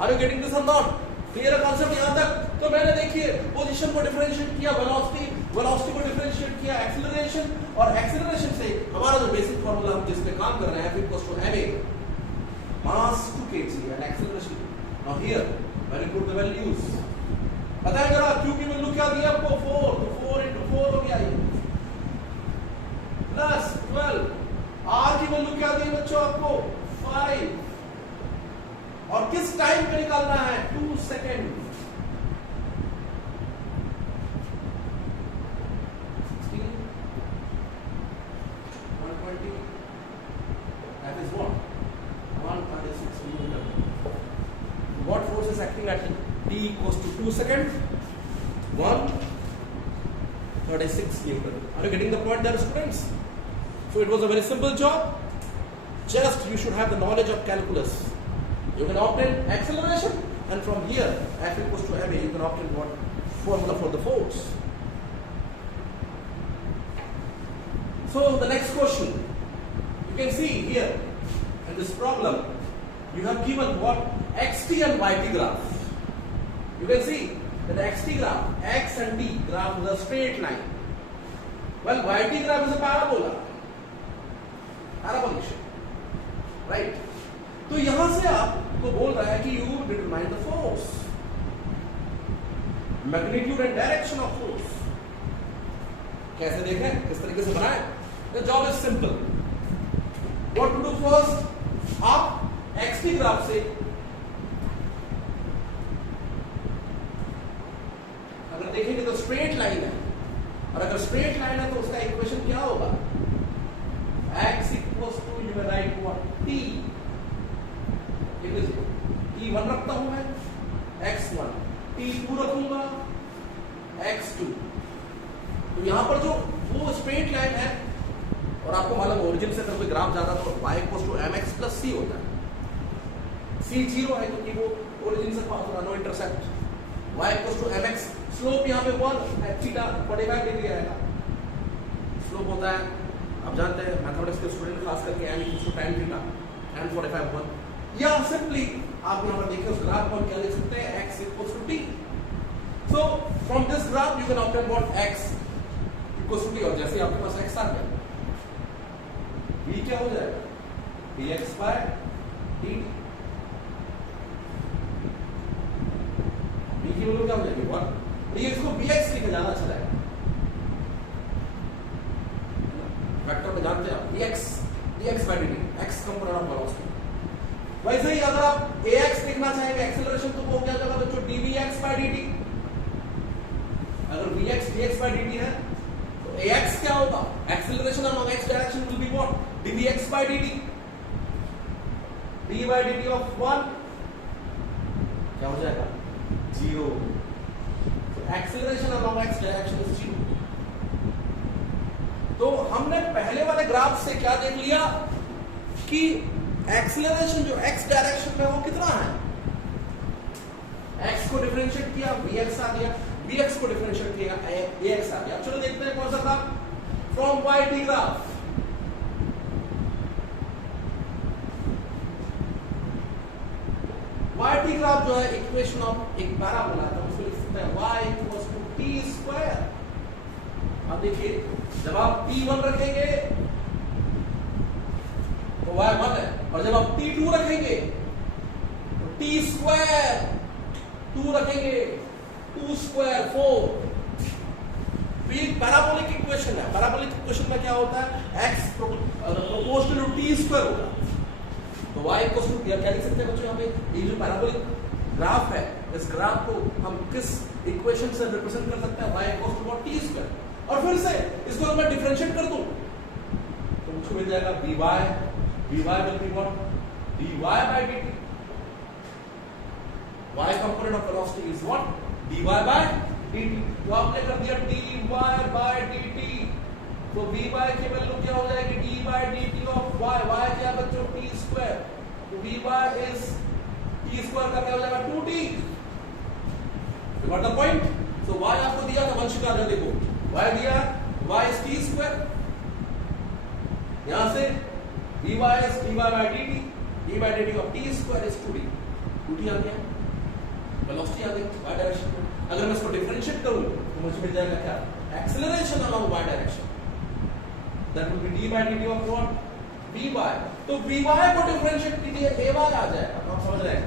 आर यू गेटिंग दिस और नॉट? क्लियर है कॉन्सेप्ट यहां तक? तो मैंने देखिए पोजीशन को डिफरेंशिएट किया, वेलोसिटी को डिफरेंशिएट किया, एक्सेलरेशन, और एक्सेलरेशन से हमारा जो बेसिक फार्मूला हम जिस पे काम कर रहे हैं, F equals to ma, mass to kg, and acceleration। Now here when you put the values, बताएं जरा, q की वैल्यू क्या दी आपको? 4, तो 4 into 4 हो गया ये, प्लस 12, r की वैल्यू क्या दी बच्चों आपको? 5, और किस टाइम पे निकालना है? 2 second. 120, that is what? 136 Newton. What force is acting at t equals to 2 seconds? 136 Newton. Are you getting the point there, students? So it was a very simple job. Just you should have the knowledge of calculus. You can obtain acceleration, and from here F equals to ma, you can obtain what? Formula for the force. So the next question, you can see here in this problem, you have given what? xt and yt graph. You can see that the xt graph, x and t graph is a straight line. Well, yt graph is a parabola, parabolic shape, right? तो यहां से आपको बोल रहा है कि you determine the force, magnitude and direction of force. कैसे देखें, किस तरीके से बनाएं? The job is simple. What to do first? आप xt ग्राफ से अगर देखेंगे तो स्ट्रेट लाइन है, और अगर स्ट्रेट लाइन है तो उसका इक्वेशन क्या होगा? x equals to, you will write what? t, t1 रखता हूं मैं, x1, t2 रखूंगा, x2। तो यहां पर जो वो स्ट्रेट लाइन है, और आपको मालूम ओरिजिन से अगर कोई ग्राफ जाता तो y equals to mx plus c होता है। c 0 है क्योंकि वो ओरिजिन से पास हो रहा, no intercept. y equals to mx, slope यहाँ पे 1, थीटा 45 डिग्री आएगा स्लोप होता है। आप जानते हैं मैथमेटिक्स के स्टूडेंट खास करके m equals to tan theta, tan 45 1, या सिंपली आप यहाँ पर देखिए उस ग्राफ को हम क्या लिख सकते हैं? x equals to t। So from this graph you can obtain what? x equal to t, और जैसे आपके पास x आ गया v क्या हो जाएगा dx by dt, v की वैल्यू क्या हो जाएगी 1, dx को bx लिखे जाना अच्छा रहेगा, वेक्टर में जानते हैं आप dx by dt, x component of velocity. वैसे ही अगर आप ax लिखना चाहेंगे एक्सेलरेशन, तो वो क्या होगा बच्चों dvx by dt। अगर vx dx by dt है तो ax क्या होगा, acceleration along x direction will be what, dvx by dt, d by dt of 1 क्या हो जाएगा 0, तो acceleration along x direction is 0। तो हमने पहले वाले ग्राफ से क्या देख लिया कि एक्सेलरेशन जो x डायरेक्शन में वो कितना है, x को डिफरेंशिएट किया vx आ गया, bx को डिफरेंशिएट किया ax आ गया। चलो देखते हैं कौन सा graph, from yt graph. yt graph जो है इक्वेशन ऑफ एक पैराबोला है, तो उसको लिख सकते हैं y equals to t square. अब देखिए जब आप t1 रखेंगे तो y 1 है, और जब आप t2 रखेंगे तो t स्क्वायर, 2 रखेंगे 2 स्क्वायर 4। तो ये पैराबोलिक इक्वेशन है। पैराबोलिक इक्वेशन में क्या होता है, x proportional to t square होगा, तो y इक्वल्स टू क्या लिख सकते हैं बच्चों, यहाँ पे ये जो पैराबोलिक ग्राफ है, इस ग्राफ को हम किस इक्वेशन से रिप्रेजेंट कर सकते हैं, y equals to t square. और फिर से इसको अगर मैं डिफरेंशिएट कर दूं तो मुझको मिल जाएगा dy will be what dy by dt, y component of velocity is what dy by dt। तो आपने कर दिया dy by dt, तो v की वैल्यू क्या हो जाएगी d by dt of y, y क्या बच्चों t स्क्वायर, तो v इज t स्क्वायर का क्या हो जाएगा 2t। You got the point. So y आपको दिया था वंशिका, जो देखो y दिया y इज t स्क्वायर, यहां से dy is dy by dt of t square is 2t, 2t आ गया, वेलोसिटी आ गई y डायरेक्शन में। अगर मैं इसको डिफरेंशिएट करूं तो मुझे मिल जाएगा क्या, acceleration along y direction, that will B d by dt of what vy। तो vy को डिफरेंशिएट कीजिए ay आ जाएगा, आप समझ रहे हैं,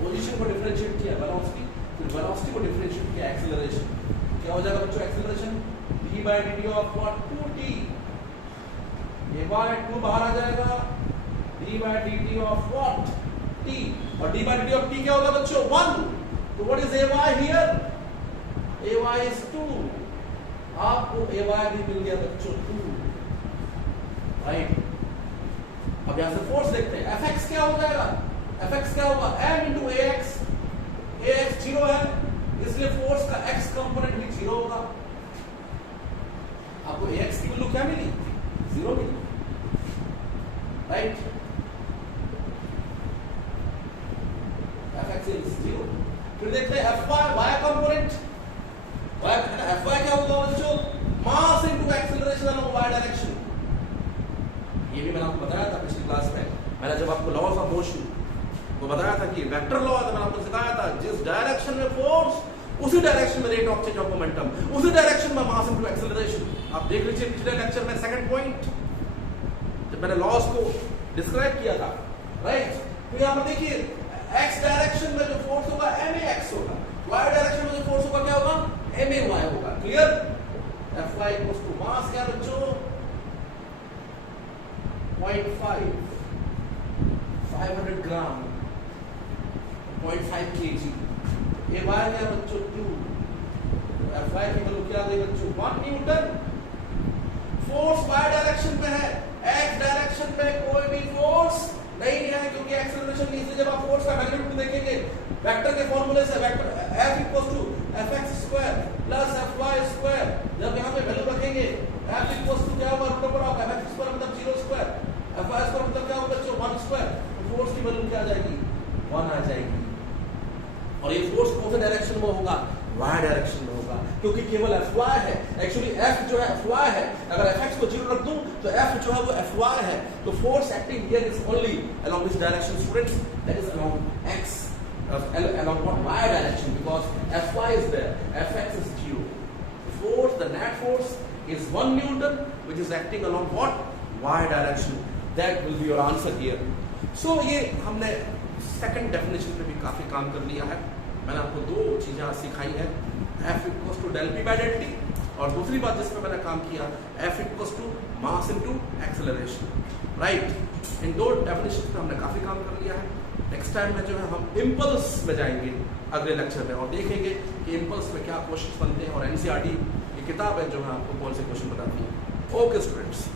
पोजीशन को डिफरेंशिएट किया वेलोसिटी, फिर वेलोसिटी को डिफरेंशिएट किया एक्सेलरेशन, क्या हो जाएगा बच्चों acceleration d by dt of what 2t, ये y 2 बाहर आ जाएगा, d by dt of what t, और d by dt of t क्या होगा बच्चों 1। तो what is ay here, ay is 2, आपको ay भी मिल गया बच्चों 2, राइट। अब यहां से फोर्स देखते हैं, fx क्या हो जाएगा, fx क्या होगा m into ax, ax 0 है, इसलिए फोर्स का x कंपोनेंट भी 0 होगा। आपको ax की वैल्यू क्या मिली 0 मिली, राइट। fx is 0। फिर देखते हैं fy, y कंपोनेंट, fy क्या होगा बच्चों, मास into acceleration along y direction. ये भी मैंने आपको बताया था पिछली क्लास में, मैंने जब आपको लॉज ऑफ मोशन को बताया था कि वेक्टर लॉ था, मैंने आपको सिखाया था जिस डायरेक्शन में फोर्स उसी डायरेक्शन में rate of change of momentum, उसी डायरेक्शन में मास इनटू एक्सेलरेशन। आप देख लीजिए पिछले लेक्चर में सेकंड पॉइंट जब मैंने लॉज को डिस्क्राइब किया था, राइट। तो यहां पर देखिए x डायरेक्शन में जो फोर्स होगा max होगा, y डायरेक्शन में जो फोर्स होगा क्या होगा may होगा, clear. Fy equals to mass क्या बच्चों 0.5 500 ग्राम 0.5 kg, ये y क्या बच्चों 2, Fy की वैल्यू क्या आ गई बच्चों 1 न्यूटन। फोर्स y डायरेक्शन में है, x डायरेक्शन में कोई भी फोर्स नहीं है क्योंकि एक्सेलरेशन नहीं। जब आप फोर्स का मैग्नीट्यूड देखेंगे वेक्टर के फॉर्मूले से, vector F equals to fx square plus fy square, जब यहां पे वैल्यू रखेंगे F इक्वल्स टू क्या होगा रूट ऑफ fx स्क्वायर मतलब 0 स्क्वायर, fy स्क्वायर मतलब क्या होगा बच्चों 1 स्क्वायर, तो फोर्स की वैल्यू क्या आ जाएगी 1 आ जाएगी। और ये फोर्स कौन से डायरेक्शन में होगा, y डायरेक्शन में होगा, क्योंकि केवल Fy है। एक्चुअली F जो है Fy है, अगर Fx को 0 रख दूं तो F जो है वो Fy है, तो force acting here is only along this direction students, that is along x along what y direction, because Fy is there, Fx is 0. The force, the net force is 1 Newton which is acting along what? Y direction. That will be your answer here. So ये हमने second definition पे भी काफी काम कर लिया है. मैंने आपको दो चीजें आज सिखाई है, F equals to del P by del T, और दूसरी बात जिस पे मैंने काम किया, F equals to mass into acceleration. Right, इन दो डेफिनेशन पे हमने काफी काम कर लिया है. नेक्स्ट टाइम में जो है हम इम्पल्स में जाएंगे अगले लेक्चर में, और देखेंगे कि इम्पल्स में क्या क्वेश्चन बनते हैं, और एनसीईआरटी की किताब है जो है आपको कौन से क्वेश्चन बताती है. Okay students.